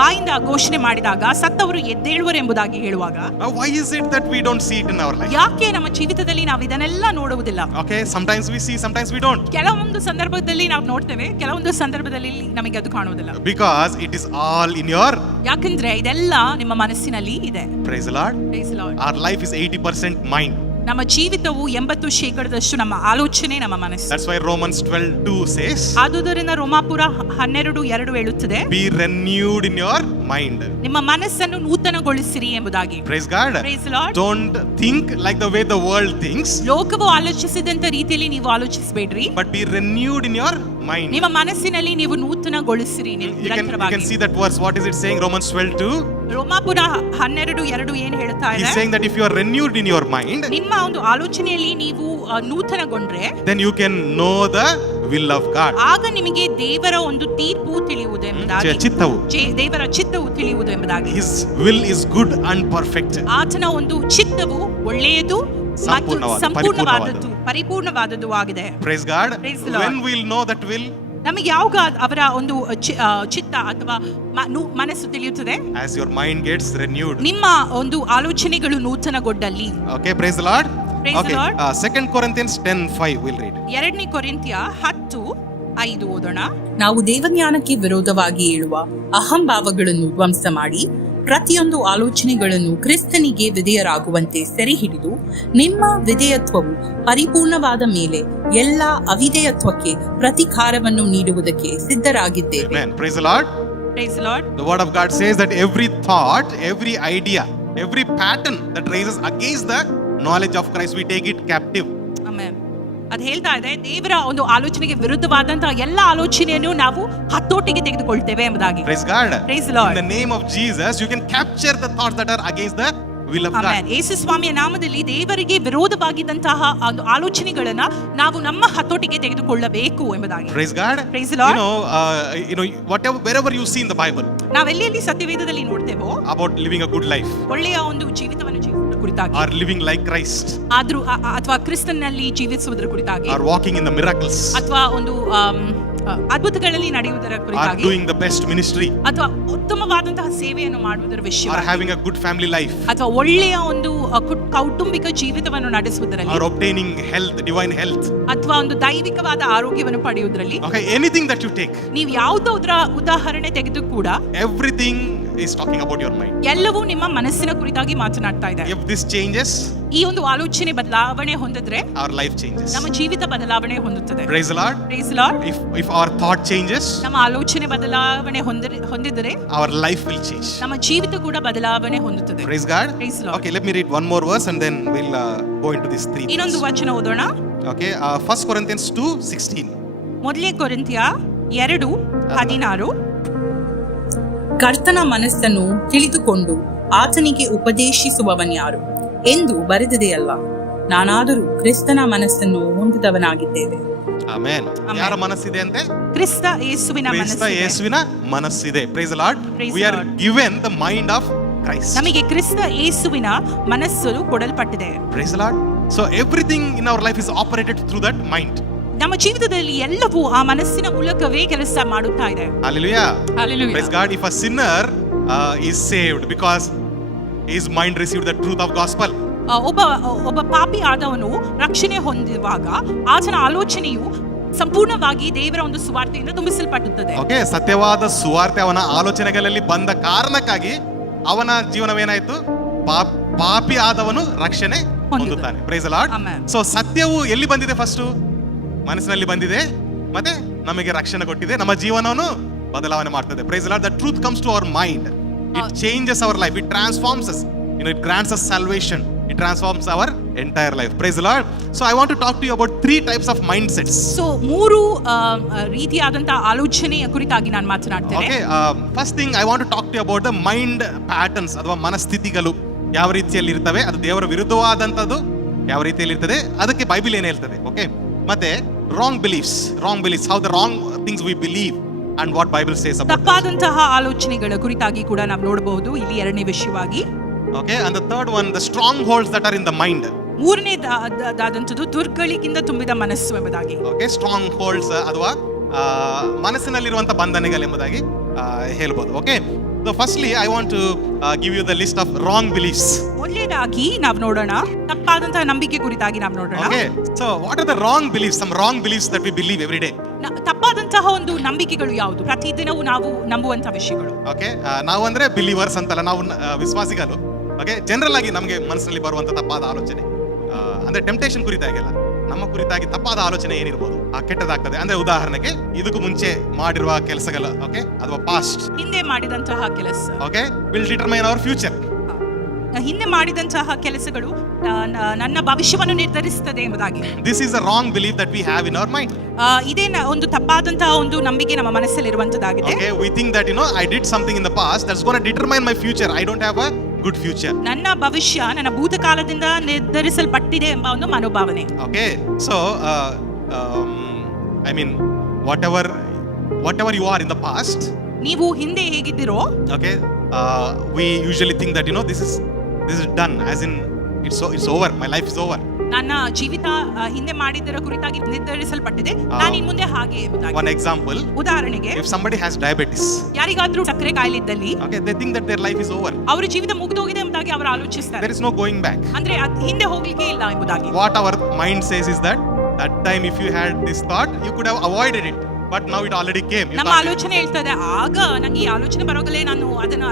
ಬಾಯಿಂದ ಘೋಷಣೆ ಮಾಡಿದಾಗ ಸತ್ತವರು ಎದ್ದೇಳುವರೆಂಬುದಾಗಿ ಹೇಳುವಾಗ. Why is it that we don't see it in our life? ಯಾಕೆ ನಮ್ಮ ಜೀವಿತದಲ್ಲಿ ನಾವು ಇದನ್ನೆಲ್ಲ ನೋಡುವುದಿಲ್ಲ? Okay, sometimes we see, sometimes we don't. ಕೆಲವೊಂದು ಸಂದರ್ಭದಲ್ಲಿ ನಾವು ನೋಡ್ತೇವೆ, ಕೆಲವೊಂದು ಸಂದರ್ಭದಲ್ಲಿ ನಮಗೆ ಅದು ಕಾಣುವುದಿಲ್ಲ. Because it is all in your. ಯಾಕಂದ್ರೆ ಇದೆಲ್ಲ ನಿಮ್ಮ ಮನಸ್ಸಿನಲ್ಲಿ ಇದೆ. Praise the Lord. Praise the Lord. Our life is 80% mind. ನಮ್ಮ ಜೀವಿತವು 80% ನಮ್ಮ ಆಲೋಚನೆ, ನಮ್ಮ ಮನಸ್ಸು. That's why Romans 12:2 says. ಆದುದರಿಂದ ರೋಮಾಪುರ 12:2 ಹೇಳುತ್ತದೆ, Be renewed in your mind. ನಿಮ್ಮ ಮನಸ್ಸನ್ನು ನೂತನಗೊಳಿಸಿರಿ ಎಂಬುದಾಗಿ. Praise God. Praise the Lord. Don't think like the way the world thinks. ಲೋಕವು ಆಲೋಚಿಸಿದಂತ ರೀತಿಯಲ್ಲಿ ನೀವು ಆಲೋಚಿಸಬೇಡ್ರಿ. But be renewed in your mind. ನಿಮ್ಮ ಮನಸ್ಸಿನಲ್ಲಿ ನೀವು ನೂತನಗೊಳಿಸಿರಿ. You can see that verse. What is it saying? Romans 12:2. ರೋಮಾಪುರ 12:2 ಏನ್ ಹೇಳ್ತಾ ಇದೆ? He's saying that if you are renewed in your mind, ನಿಮ್ಮ ಒಂದು ಆಲೋಚನೆಯಲ್ಲಿ ನೀವು ನೂತನಗೊಂಡ್ರೆ, then you can know the will of God. ಆಗ ನಿಮಗೆ ದೇವರ ಒಂದು ತೀರ್ಪು ತಿಳಿಯುವುದು ಎಂಬುದಾಗಿ. ಚಿತ್ತವು. ದೇವರ ಚಿತ್ತವು ತಿಳಿಯುವುದು ಎಂಬುದಾಗಿ. His will is good and perfect. ಆತನ ಒಂದು ಚಿತ್ತವು ಒಳ್ಳೆಯದು ಮತ್ತು ಸಂಪೂರ್ಣವಾದದ್ದು, ಪರಿಪೂರ್ಣವಾದದ್ದು ಆಗಿದೆ. Praise God. Praise the Lord. When we'll know that will? ನಮಗೆ ಯಾವಾಗ ಅವರ ಒಂದು ಚಿತ್ತ ಅಥವಾ ಮನಸ್ಸು ತಿಳಿಯುತ್ತದೆ? As your mind gets renewed. ನಿಮ್ಮ ಒಂದು ಆಲೋಚನೆಗಳು ನೂತನಗೊಂಡಲ್ಲಿ. Okay, praise the Lord. Praise the Lord. 2 Corinthians 10:5 we'll read. 2 ಕೊರಿಂಥಿಯ 10:5 ಓದೋಣ. ನಾವು ದೇವಜ್ಞಾನಕ್ಕೆ ವಿರೋಧವಾಗಿ ಹೇಳುವ ಅಹಂಭಾವಗಳನ್ನು ಧ್ವಂಸ ಮಾಡಿ ಪ್ರತಿಯೊಂದು ಆಲೋಚನೆಗಳನ್ನು ಕ್ರಿಸ್ತನಿಗೆ ವಿಧೇಯರಾಗುವಂತೆ ಸೆರೆ ಹಿಡಿದು ನಿಮ್ಮ ವಿಧೇಯತ್ವವು ಪರಿಪೂರ್ಣವಾದ ಮೇಲೆ ಎಲ್ಲ ಅವಿಧೇಯತ್ವಕ್ಕೆ ಪ್ರತಿಕಾರವನ್ನು ನೀಡುವುದಕ್ಕೆ ಸಿದ್ಧರಾಗಿದ್ದೇವೆ. Amen. Praise the Lord. Praise the Lord. The word of God says that every thought, every idea, every pattern that raises against the knowledge of Christ, we take it captive. Amen. ಅದು ಹೇಳ್ತಾ ಇದೆ, ದೇವರ ಒಂದು ಆಲೋಚನೆಗೆ ವಿರುದ್ಧವಾದಂತಹ ಎಲ್ಲ ಆಲೋಚನೆಯನ್ನು ನಾವು ಹತೋಟಿಗೆ ತೆಗೆದುಕೊಳ್ತೇವೆ ಎಂಬುದಾಗಿ. Praise God. Praise the Lord. In the name of Jesus, you can capture the thoughts that are against the will of God. ಯೇಸು ಸ್ವಾಮಿಯ ನಾಮದಲ್ಲಿ ದೇವರಿಗೆ ವಿರೋಧವಾಗಿದ್ದಂತಹ ಒಂದು ಆಲೋಚನೆಗಳನ್ನ ನಾವು ನಮ್ಮ ಹತೋಟಿಗೆ ತೆಗೆದುಕೊಳ್ಳಬೇಕು ಎಂಬುದಾಗಿ. Praise God. Praise the Lord. You know wherever you see in the Bible. ನಾವೆಲ್ಲಿ ಸತ್ಯವೇದದಲ್ಲಿ ನೋಡ್ತೇವೋ about living a good life. ಒಳ್ಳೆಯ ಒಂದು ಜೀವಿತವನ್ನು ಜೀವಿಸುವ ಕುರಿತಾಗಿ. Or living like Christ. ಆದ್ರೂ ಅಥವಾ ಕ್ರಿಸ್ತನಲ್ಲಿ ಜೀವಿಸುವುದರ ಕುರಿತಾಗಿ. Or walking in the miracles. ಅಥವಾ ಒಂದು ಅದ್ಭುತಗಳಲ್ಲಿ ನಡೆಯುವುದರ ಕುರಿತಾಗಿ. Or doing the best ministry. ಅಥವಾ ಉತ್ತಮವಾದಂತಹ ಸೇವೆಯನ್ನು ಮಾಡುವುದರ ವಿಷಯವಾಗಿ. Or having a good family life. ಅಥವಾ ಒಳ್ಳೆಯ ಒಂದು ಕೌಟುಂಬಿಕ ಜೀವಿತವನ್ನು ನಡೆಸುವುದರಲ್ಲಿ. Or obtaining health, divine health. ಅಥವಾ ಒಂದು ದೈವಿಕವಾದ ಆರೋಗ್ಯವನ್ನು ಪಡೆಯುವುದರಲ್ಲಿ. Okay, anything that you take. ನೀವು ಯಾವುದರ ಉದಾಹರಣೆ ತೆಗೆದು ಕೂಡ everything is talking about your mind. ಎಲ್ಲವೂ ನಿಮ್ಮ ಮನಸ್ಸಿನ ಕುರಿತಾಗಿ ಮಾತನಾಡ್ತಾ ಇದೆ. If this changes, ಈ ಒಂದು ಆಲೋಚನೆ ಬದಲಾವಣೆ ಹೊಂದಿದ್ರೆ our life changes. ನಮ್ಮ ಜೀವಿತ ಬದಲಾವಣೆ ಹೊಂದುತ್ತದೆ. Praise the Lord. Praise the Lord. If our thought changes, ನಮ್ಮ ಆಲೋಚನೆ ಬದಲಾವಣೆ ಹೊಂದಿದರೆ our life will change. ನಮ್ಮ ಜೀವಿತ ಕೂಡ ಬದಲಾವಣೆ ಹೊಂದುತ್ತದೆ. Praise God. Praise the Lord. Okay, let me read one more verse and then we'll go into these three. ಇನ್ನೊಂದು ವಚನ ಓದೋಣ. Okay, 1 Corinthians 2:16. ಮೊದಲನೇ ಕೊರಿಂಥಿಯ 2:16. ಕರ್ತನ ಮನಸ್ಸನ್ನು ತಿಳಿದುಕೊಂಡು ಆತನಿಗೆ ಉಪದೇಶಿಸುವವನ್ಯಾರು ಎಂದು ಬರೆದಿದೆಯಲ್ಲ, ನಾನಾದರೂ ಕ್ರಿಸ್ತನ ಮನಸ್ಸನ್ನು ಹೊಂದಿದವನಾಗಿದ್ದೇವೆ. ಆಮೆನ್. ಯಾರ ಮನಸ್ಸಿದೆ ಅಂತೆ? ಕ್ರಿಸ್ತ ಯೇಸುವಿನ ಕ್ರಿಸ್ತ ಯೇಸುವಿನ ಮನಸ್ಸಿದೆ. Praise the Lord. Praise We the are Lord. given the mind of Christ. ನಮಗೆ ಕ್ರಿಸ್ತ ಯೇಸುವಿನ ಮನಸ್ಸು ಕೊಡಲ್ಪಟ್ಟಿದೆ. Praise the Lord. So everything in our life is operated through that mind. ನಮ್ಮ ಜೀವಿತದಲ್ಲಿ ಎಲ್ಲವೂ ಆ ಮನಸ್ಸಿನ ಮೂಲಕವೇ ಕೆಲಸ ಮಾಡುತ್ತಾ ಇದೆ. Hallelujah. Hallelujah. Praise God. If a sinner is saved because his mind received the truth of gospel. ಒಬ್ಬ ಪಾಪಿ ಆದವನು ರಕ್ಷಣೆ ಹೊಂದುವಾಗ ಆತನ ಆಲೋಚನೆಯು ಸಂಪೂರ್ಣವಾಗಿ ದೇವರ ಒಂದು ಸುವಾರ್ತೆಯಿಂದ ತುಂಬಿಸಲ್ಪಡುತ್ತದೆ. ಓಕೆ, ಸತ್ಯವಾದ ಸುವಾರ್ತೆ ಅವನ ಆಲೋಚನೆಗಳಲ್ಲಿ ಬಂದ ಕಾರಣಕ್ಕಾಗಿ ಅವನ ಜೀವನವೇನಾಯಿತು? ಪಾಪಿ ಆದವನು ರಕ್ಷಣೆ ಹೊಂದುತ್ತಾನೆ. Price the lord. ಸೊ ಸತ್ಯವು ಎಲ್ಲಿ ಬಂದಿದೆ? ಫಸ್ಟ್ ಮನಸ್ಸಿನಲ್ಲಿ ಬಂದಿದೆ, ಮತ್ತೆ ನಮಗೆ ರಕ್ಷಣೆ ಕೊಟ್ಟಿದೆ, ನಮ್ಮ ಜೀವನವನ್ನು ಬದಲಾವಣೆ ಮಾಡ್ತದೆ. Praise the Lord. The truth comes to our mind. It changes our life. It transforms us. It grants us salvation. It transforms our entire life. Praise the Lord. So I want to talk to you about 3 types of mindsets. So 3 ರೀತಿಯಾದಂತಹ ಆಲೋಚನೆಯ ಕುರಿತಾಗಿ ನಾನು ಮಾತನಾಡ್ತೇನೆ. Okay, first thing I want to talk to you about the mind patterns ಅಥವಾ ಮನಸ್ಥಿತಿಗಳು ಯಾವ ರೀತಿಯಲ್ಲಿ ಇರ್ತವೆ, ಅದು ದೇವರ ವಿರುದ್ಧವಾದಂತದ್ದು ಯಾವ ರೀತಿಯಲ್ಲಿ ಇರ್ತದೆ, ಅದಕ್ಕೆ ಬೈಬಲ್ ಏನ್ ಹೇಳ್ತದೆ. ಓಕೆ, ಮತ್ತೆ wrong beliefs how the wrong things we believe and what Bible says about. ತಪ್ಪಾದಂತಹ ಆಲೋಚನೆಗಳ ಕುರಿತಾಗಿ ಕೂಡ ನಾವು ನೋಡಬಹುದು ಇಲ್ಲಿ ಎರಡನೇ ವಿಷಯವಾಗಿ. Okay, and the third one, the strongholds that are in the mind. ಮೂರನೇದಾದಂಥದ್ದು ದುರ್ಗಳಿಗಿಂತ ತುಂಬಿದ ಮನಸ್ಸು ಎಂಬುದಾಗಿ. ಓಕೆ, ಸ್ಟ್ರಾಂಗ್ ಹೋಲ್ಡ್ಸ್ ಅಥವಾ ಮನಸ್ಸಿನಲ್ಲಿರುವಂತಹ ಬಂಧನಗಳೆಂಬುದಾಗಿ ಹೇಳ್ಬೋದು. Okay, so firstly I want to give you the list of wrong beliefs. ಮೊದಲನೇದಾಗಿ ನಾವು ನೋಡೋಣ ತಪ್ಪಾದಂತಹ ನಂಬಿಕೆ ಕುರಿತಾಗಿ ನಾವು ನೋಡೋಣ. Okay, so what are the wrong beliefs, some wrong beliefs that we believe every day. ತಪ್ಪಾದಂತಹ ಒಂದು ನಂಬಿಕೆಗಳು ಯಾವುದು, ಪ್ರತಿದಿನವೂ ನಾವು ನಂಬುವಂತಹ ವಿಷಯಗಳು. ಓಕೆ, ನಾವು ಅಂದ್ರೆ ಬಿಲೀವರ್ಸ್ ಅಂತಲ್ಲ, ನಾವು ವಿಶ್ವಾಸಿಗಳು. ಓಕೆ, ಜನರಲ್ ಆಗಿ ನಮಗೆ ಮನಸ್ಸಿನಲ್ಲಿ ಬರುವಂತ ತಪ್ಪಾದ ಆಲೋಚನೆ, ಅಂದ್ರೆ ಟೆಂಪ್ಟೇಷನ್ ಕುರಿತಾಗಿಲ್ಲ, ನಮ್ಮ ಕುರಿತಾಗಿ ತಪ್ಪಾದ ಆಲೋಚನೆ ಏನಿರ್ಬೋದು ಆ ಕೆಟ್ಟದಾಗ್ತದೆ. ಅಂದ್ರೆ ಉದಾಹರಣೆಗೆ ಇದಕ್ಕೂ ಮುಂಚೆ ಮಾಡಿರುವ ಕೆಲಸಗಳ, ಓಕೆ, ಅಥವಾ ಪಾಸ್ಟ್ ಹಿಂದೆ ಮಾಡಿದಂತಹ ಕೆಲಸ, okay, will determine our future. ಹಿಂದೆ ಮಾಡಿದಂತಹ ಕೆಲಸಗಳು ನನ್ನ ಭವಿಷ್ಯವನ್ನು ನಿರ್ಧರಿಸುತ್ತದೆ ಎಂಬುದಾಗಿ. This is a wrong belief that we have in our mind. ಇದೇ ಒಂದು ತಪ್ಪಾದಂತಹ ಒಂದು ನಂಬಿಕೆ ನಮ್ಮ ಮನಸ್ಸಲ್ಲಿರುವಂತದ್ದಾಗಿದೆ. Okay, we think that I did something in the past that's gonna determine my future. I don't have a good future. ನನ್ನ ಭವಿಷ್ಯ ನನ್ನ ಭೂತಕಾಲದಿಂದ ನಿರ್ಧರಿಸಲ್ಪಟ್ಟಿದೆ ಎಂಬ ಒಂದು ಮನೋಭಾವನೆ. Okay, so I mean whatever you are in the past, ನೀವು ಹಿಂದೆ ಹೇಗಿದ್ದೀರೋ, okay, we usually think that this is done, as in it's over, my life is over. ನನ್ನ ಜೀವಿತ ಹಿಂದೆ ಮಾಡಿದ್ದರ ಕುರಿತಾಗಿ ನಿರ್ಧರಿಸಲ್ಪಟ್ಟಿದೆ, ನಾನು ಇನ್ನು ಮುಂದೆ ಹಾಗೆ ಎಂಬುದಾಗಿ. One example, ಉದಾಹರಣೆಗೆ, if somebody has diabetes, ಯಾರಿಗಾದ್ರೂ ಸಕ್ಕರೆ ಕಾಯಿಲೆ ಇದ್ದಲ್ಲಿ, okay, they think that their life is over. ಅವರ ಜೀವಿತ ಮುಗಿದೋಗಿದೆ ಎಂಬುದಾಗಿ ಅವರು ಆಲೋಚಿಸ್ತಾರೆ. There is no going back. ಅಂದ್ರೆ ಹಿಂದೆ ಹೋಗ್ಲಿಕ್ಕೆ ಇಲ್ಲ ಎಂಬುದಾಗಿ. What our mind says is that time if you had this thought you could have avoided it, but now it already came. ನಮ್ಮ ಆಲೋಚನೆ ಹೇಳ್ತದೆ, ಆಗ ನಂಗೆ ಈ ಆಲೋಚನೆ ಬರೋಗಲೇ ನಾನು ಅದನ್ನ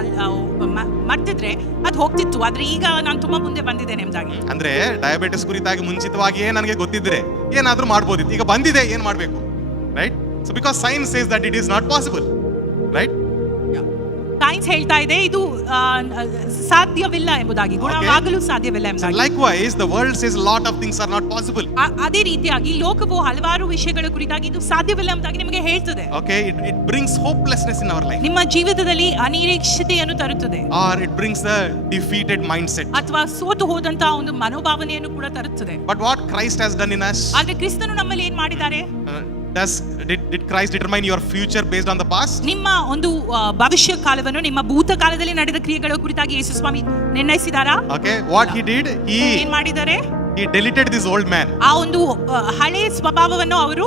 ಮರ್ತಿದ್ರೆ ಅದು ಹೋಗ್ತಿತ್ತು, ಆದ್ರೆ ಈಗ ನಾನು ತುಂಬಾ ಮುಂದೆ ಬಂದಿದ್ದೇನೆ ಎಂಬುದಾಗಿ. ಅಂದ್ರೆ ಡಯಾಬಿಟಿಸ್ ಕುರಿತಾಗಿ ಮುಂಚಿತವಾಗಿಯೇ ನನಗೆ ಗೊತ್ತಿದ್ರೆ ಏನಾದ್ರೂ ಮಾಡ್ಬೋದಿತ್ತು, ಈಗ ಬಂದಿದೆ, ಏನ್ ಮಾಡ್ಬೇಕು, right? So because science says that it is not possible, right? Science ಹೇಳ್ತಾ ಇದೆ ಇದು ಸಾಧ್ಯವಿಲ್ಲ ಎಂಬುದಾಗಿ, ಗುಣವಾಗಲು ಸಾಧ್ಯವಿಲ್ಲ ಎಂಬುದಾಗಿ. Likewise, the world says a lot of things are not possible. ಅದೇ ರೀತಿಯಾಗಿ ಲೋಕವು ಹಲವಾರು ವಿಷಯಗಳ ಕುರಿತಾಗಿ ಇದು ಸಾಧ್ಯವಿಲ್ಲ ಎಂಬುದಾಗಿ ನಿಮಗೆ ಹೇಳ್ತದೆ. Okay, it brings hopelessness in our life. ನಿಮ್ಮ ಜೀವಿತದಲ್ಲಿ ಅನಿರೀಕ್ಷತೆಯನ್ನು ತರುತ್ತದೆ. Or it brings the defeated mindset. ಅಥವಾ ಸೋತು ಹೋದಂತಹ ಒಂದು ಮನೋಭಾವನೆಯನ್ನು ಕೂಡ ತರುತ್ತದೆ. But what Christ has done in us? ಆದ್ರೆ ಕ್ರಿಸ್ತನು ನಮ್ಮಲ್ಲಿ ಏನ್ ಮಾಡಿದ್ದಾರೆ? Did Christ determine your future based on the past? ನಿಮ್ಮ ಒಂದು ಭವಿಷ್ಯ ಕಾಲವನ್ನು ನಿಮ್ಮ ಭೂತಕಾಲದಲ್ಲಿ ನಡೆದ ಕ್ರಿಯೆಗಳ ಕುರಿತಾಗಿ ಯೇಸು ಸ್ವಾಮಿ ನಿರ್ಣಯಿಸಿದಾರಾ? Okay, what he did, ಏನ್ ಮಾಡಿದ್ದಾರೆ? he deleted this old man. ಆ ಒಂದು ಹಳೆ ಸ್ವಭಾವವನ್ನು ಅವರು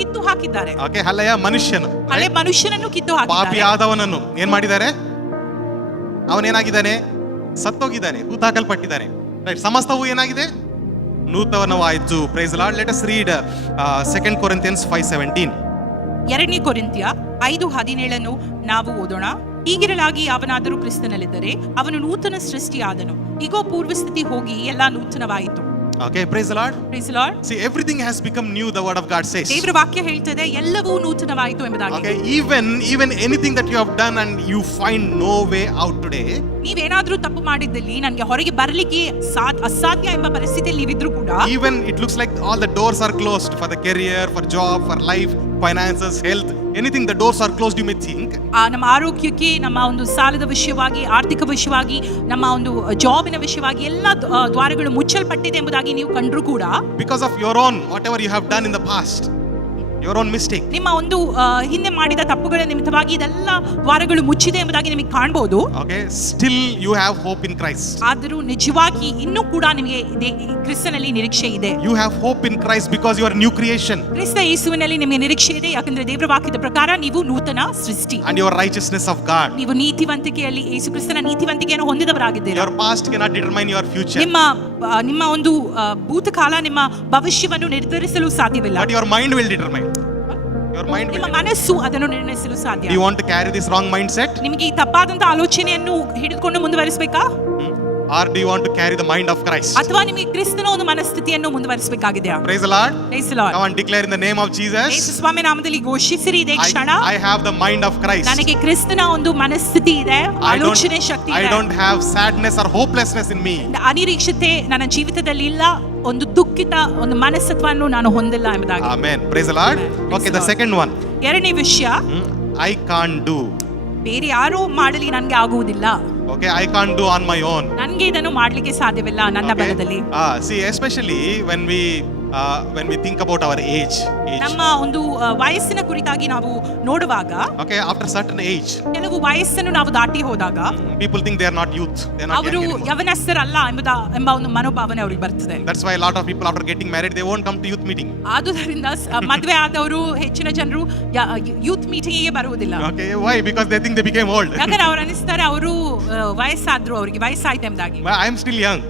ಕಿತ್ತು ಹಾಕಿದ್ದಾರೆ. Okay, ಹಳೆಯ ಮನುಷ್ಯನು, ಹಳೆ ಮನುಷ್ಯನನ್ನು ಕಿತ್ತು ಹಾಕಿದ್ದಾರೆ. ಪಾಪಿಯಾದವನನ್ನು ಏನ್ ಮಾಡಿದ್ದಾರೆ? ಅವನೇನಾಗಿದ್ದಾನೆ? ಸತ್ತೋಗಿದ್ದಾನೆ, ಹೂತಾಕಲ್ಪಟ್ಟಿದ್ದಾನೆ. ರೈಟ್, ಸಮಸ್ತವು ಏನಾಗಿದೆ? ನೂತನವಾಯಿತು. Praise the Lord. Let us read 2 Corinthians 5:17. 2 ಕೊರಿಂಥ್ಯ 5:17 ನಾವು ಓದೋಣ. ಹೀಗಿರಲಾಗಿ ಅವನಾದರೂ ಕ್ರಿಸ್ತನಲ್ಲಿದ್ದರೆ ಅವನು ನೂತನ ಸೃಷ್ಟಿಯಾದನು, ಈಗೋ ಪೂರ್ವಸ್ಥಿತಿ ಹೋಗಿ ಎಲ್ಲ ನೂತನವಾಯಿತು. Okay, praise the Lord. Praise the Lord. See, everything has become new, the word of God says. ದೇವರ ವಾಕ್ಯ ಹೇಳ್ತದೆ ಎಲ್ಲವೂ ನೂತನವಾಯಿತು ಎಂಬುದಾಗಿ. Okay, even anything that you have done and you find no way out today, ನೀವೇನಾದ್ರೂ ತಪ್ಪು ಮಾಡಿದ್ದಲ್ಲಿ ನನಗೆ ಹೊರಗೆ ಬರಲಿಕ್ಕೆ ಅಸಾಧ್ಯ ಎಂಬ ಪರಿಸ್ಥಿತಿಯಲ್ಲಿ ನೀವಿದ್ರು ಕೂಡ, even it looks like all the doors are closed for the career, for job, for life, finances, health, anything, the doors are closed, you may think. ನಮ್ಮ ಆರೋಗ್ಯಕ್ಕೆ, ನಮ್ಮ ಒಂದು ಸಾಲದ ವಿಷಯವಾಗಿ, ಆರ್ಥಿಕ ವಿಷಯವಾಗಿ, ನಮ್ಮ ಒಂದು ಜಾಬಿನ ವಿಷಯವಾಗಿ ಎಲ್ಲ ದ್ವಾರಗಳು ಮುಚ್ಚಲ್ಪಟ್ಟಿದೆ ಎಂಬುದಾಗಿ ನೀವು ಕಂಡ್ರು ಕೂಡ, because of your own whatever you have done in the past, your own mistake, ನಿಮ್ಮ ಒಂದು ಹಿಂದೆ ಮಾಡಿದ ತಪ್ಪುಗಳ ನಿಮಿತ್ತವಾಗಿ ಇದೆಲ್ಲ ದ್ವಾರಗಳು ಮುಚ್ಚಿದೆ ಎಂಬುದಾಗಿ ನಿಮಗೆ ಕಾಣಬಹುದು. Okay, still you have hope in Christ. ಆದರೂ ನಿಜವಾಗಿ ಇನ್ನೂ ಕೂಡ ನಿಮಗೆ ಕ್ರಿಸ್ತನಲ್ಲಿ ನಿರೀಕ್ಷೆ ಇದೆ. You have hope in Christ because you are new creation. ಕ್ರಿಸ್ತ ಯೇಸುವಿನಲ್ಲಿ ನಿಮಗೆ ನಿರೀಕ್ಷೆ ಇದೆ, ಯಾಕಂದ್ರೆ ದೇವರ ವಾಕ್ಯದ ಪ್ರಕಾರ ನೀವು ನೂತನ ಸೃಷ್ಟಿ. And your righteousness of God. ನೀವು ನೀತಿವಂತಿಕೆಯಲ್ಲಿ ಯೇಸು ಕ್ರಿಸ್ತನ ನೀತಿವಂತಿಕೆಯನ್ನು ಹೊಂದಿದವರಾಗಿದ್ದೀರಾ. Your past cannot determine your future. ನಿಮ್ಮ ಒಂದು ಭೂತಕಾಲ ನಿಮ್ಮ ಭವಿಷ್ಯವನ್ನು ನಿರ್ಧರಿಸಲು ಸಾಧ್ಯವಿಲ್ಲ. But your mind will determine. Your mind will. ನಿಮ್ಮ ಮನಸ್ಸು ಅದನ್ನು ನಿರ್ಣಯಿಸಲು ಸಾಧ್ಯ. Do you want to carry this wrong mindset? ನಿಮಗೆ ಈ ತಪ್ಪಾದಂತ ಆಲೋಚನೆಯನ್ನು ಹಿಡಿದುಕೊಂಡು ಮುಂದುವರಿಸಬೇಕಾ? Or do you want to carry the mind of Christ? ಅಥವಾ ನಿಮಗೆ ಕ್ರಿಸ್ತನ ಒಂದು ಮನಸ್ಥಿತಿಯನ್ನು ಮುಂದುವರಿಸಬೇಕಾಗಿದೆಯಾ? Praise the Lord. Praise the Lord. Come and declare in the name of Jesus. ಯೇಸು ಸ್ವಾಮಿ ನಾಮದಲ್ಲಿ ಘೋಷಿಸಿರಿ ಇದೇ ಕ್ಷಣ. I have the mind of Christ. ನನಗೆ ಕ್ರಿಸ್ತನ ಒಂದು ಮನಸ್ಥಿತಿ ಇದೆ, ಆಲೋಚನೆ ಶಕ್ತಿ ಇದೆ. I don't have sadness or hopelessness in me. ಅನಿರೀಕ್ಷತೆ ನನ್ನ ಜೀವಿತದಲ್ಲಿ ಇಲ್ಲ, ಒಂದು ದುಃಖಿತ ಒಂದು ಮನಸ್ತತ್ವವನ್ನು ನಾನು ಹೊಂದಿಲ್ಲ ಎಂಬುದಾಗಿ. Amen. Praise the Lord. Okay, the second one. ಎರಡನೇ ವಿಷಯ, I can't do. ಬೇರೆ ಯಾರೋ ಮಾಡಲಿ ನನಗೆ ಆಗುವುದಿಲ್ಲ. Okay, I can't do on my own. ನನ್ಗೆ ಇದನ್ನು ಮಾಡ್ಲಿಕ್ಕೆ ಸಾಧ್ಯವಿಲ್ಲ ನನ್ನ Okay? ಬಲದಲ್ಲಿ. See, especially when we think about our age. ನಮ್ಮ ಒಂದು ವಯಸ್ಸಿನ ಕುರಿತಾಗಿ ನಾವು ನೋಡುವಾಗ Okay, after certain age, ಕೆಲವು ವಯಸ್ಸನ್ನು ನಾವು ದಾಟಿ ಹೋದಾಗ people think they are not youth. They are not ಅವರು young anymore. ಯವನಸ್ಥರಲ್ಲ ಎಂಬ ಒಂದು ಮನೋಭಾವನೆ ಅವ್ರಿಗೆ ಬರ್ತದೆ. That's why a lot of people after getting married, they won't come to youth meeting. ಆದುದರಿಂದ ಮದುವೆ ಆದವರು ಹೆಚ್ಚಿನ ಜನರು ಯೂತ್ ಮೀಟಿಂಗಿಗೆ ಬರುವುದಿಲ್ಲ. Okay, why? Because they think they became old. ಯಾಕಂದ್ರೆ ಅವ್ರು ಅನಿಸ್ತಾರೆ ಅವರು ವಯಸ್ಸಾದ್ರು, ಅವರಿಗೆ ವಯಸ್ಸಾಯ್ತು ಎಂಬುದಾಗಿ. But I am still young.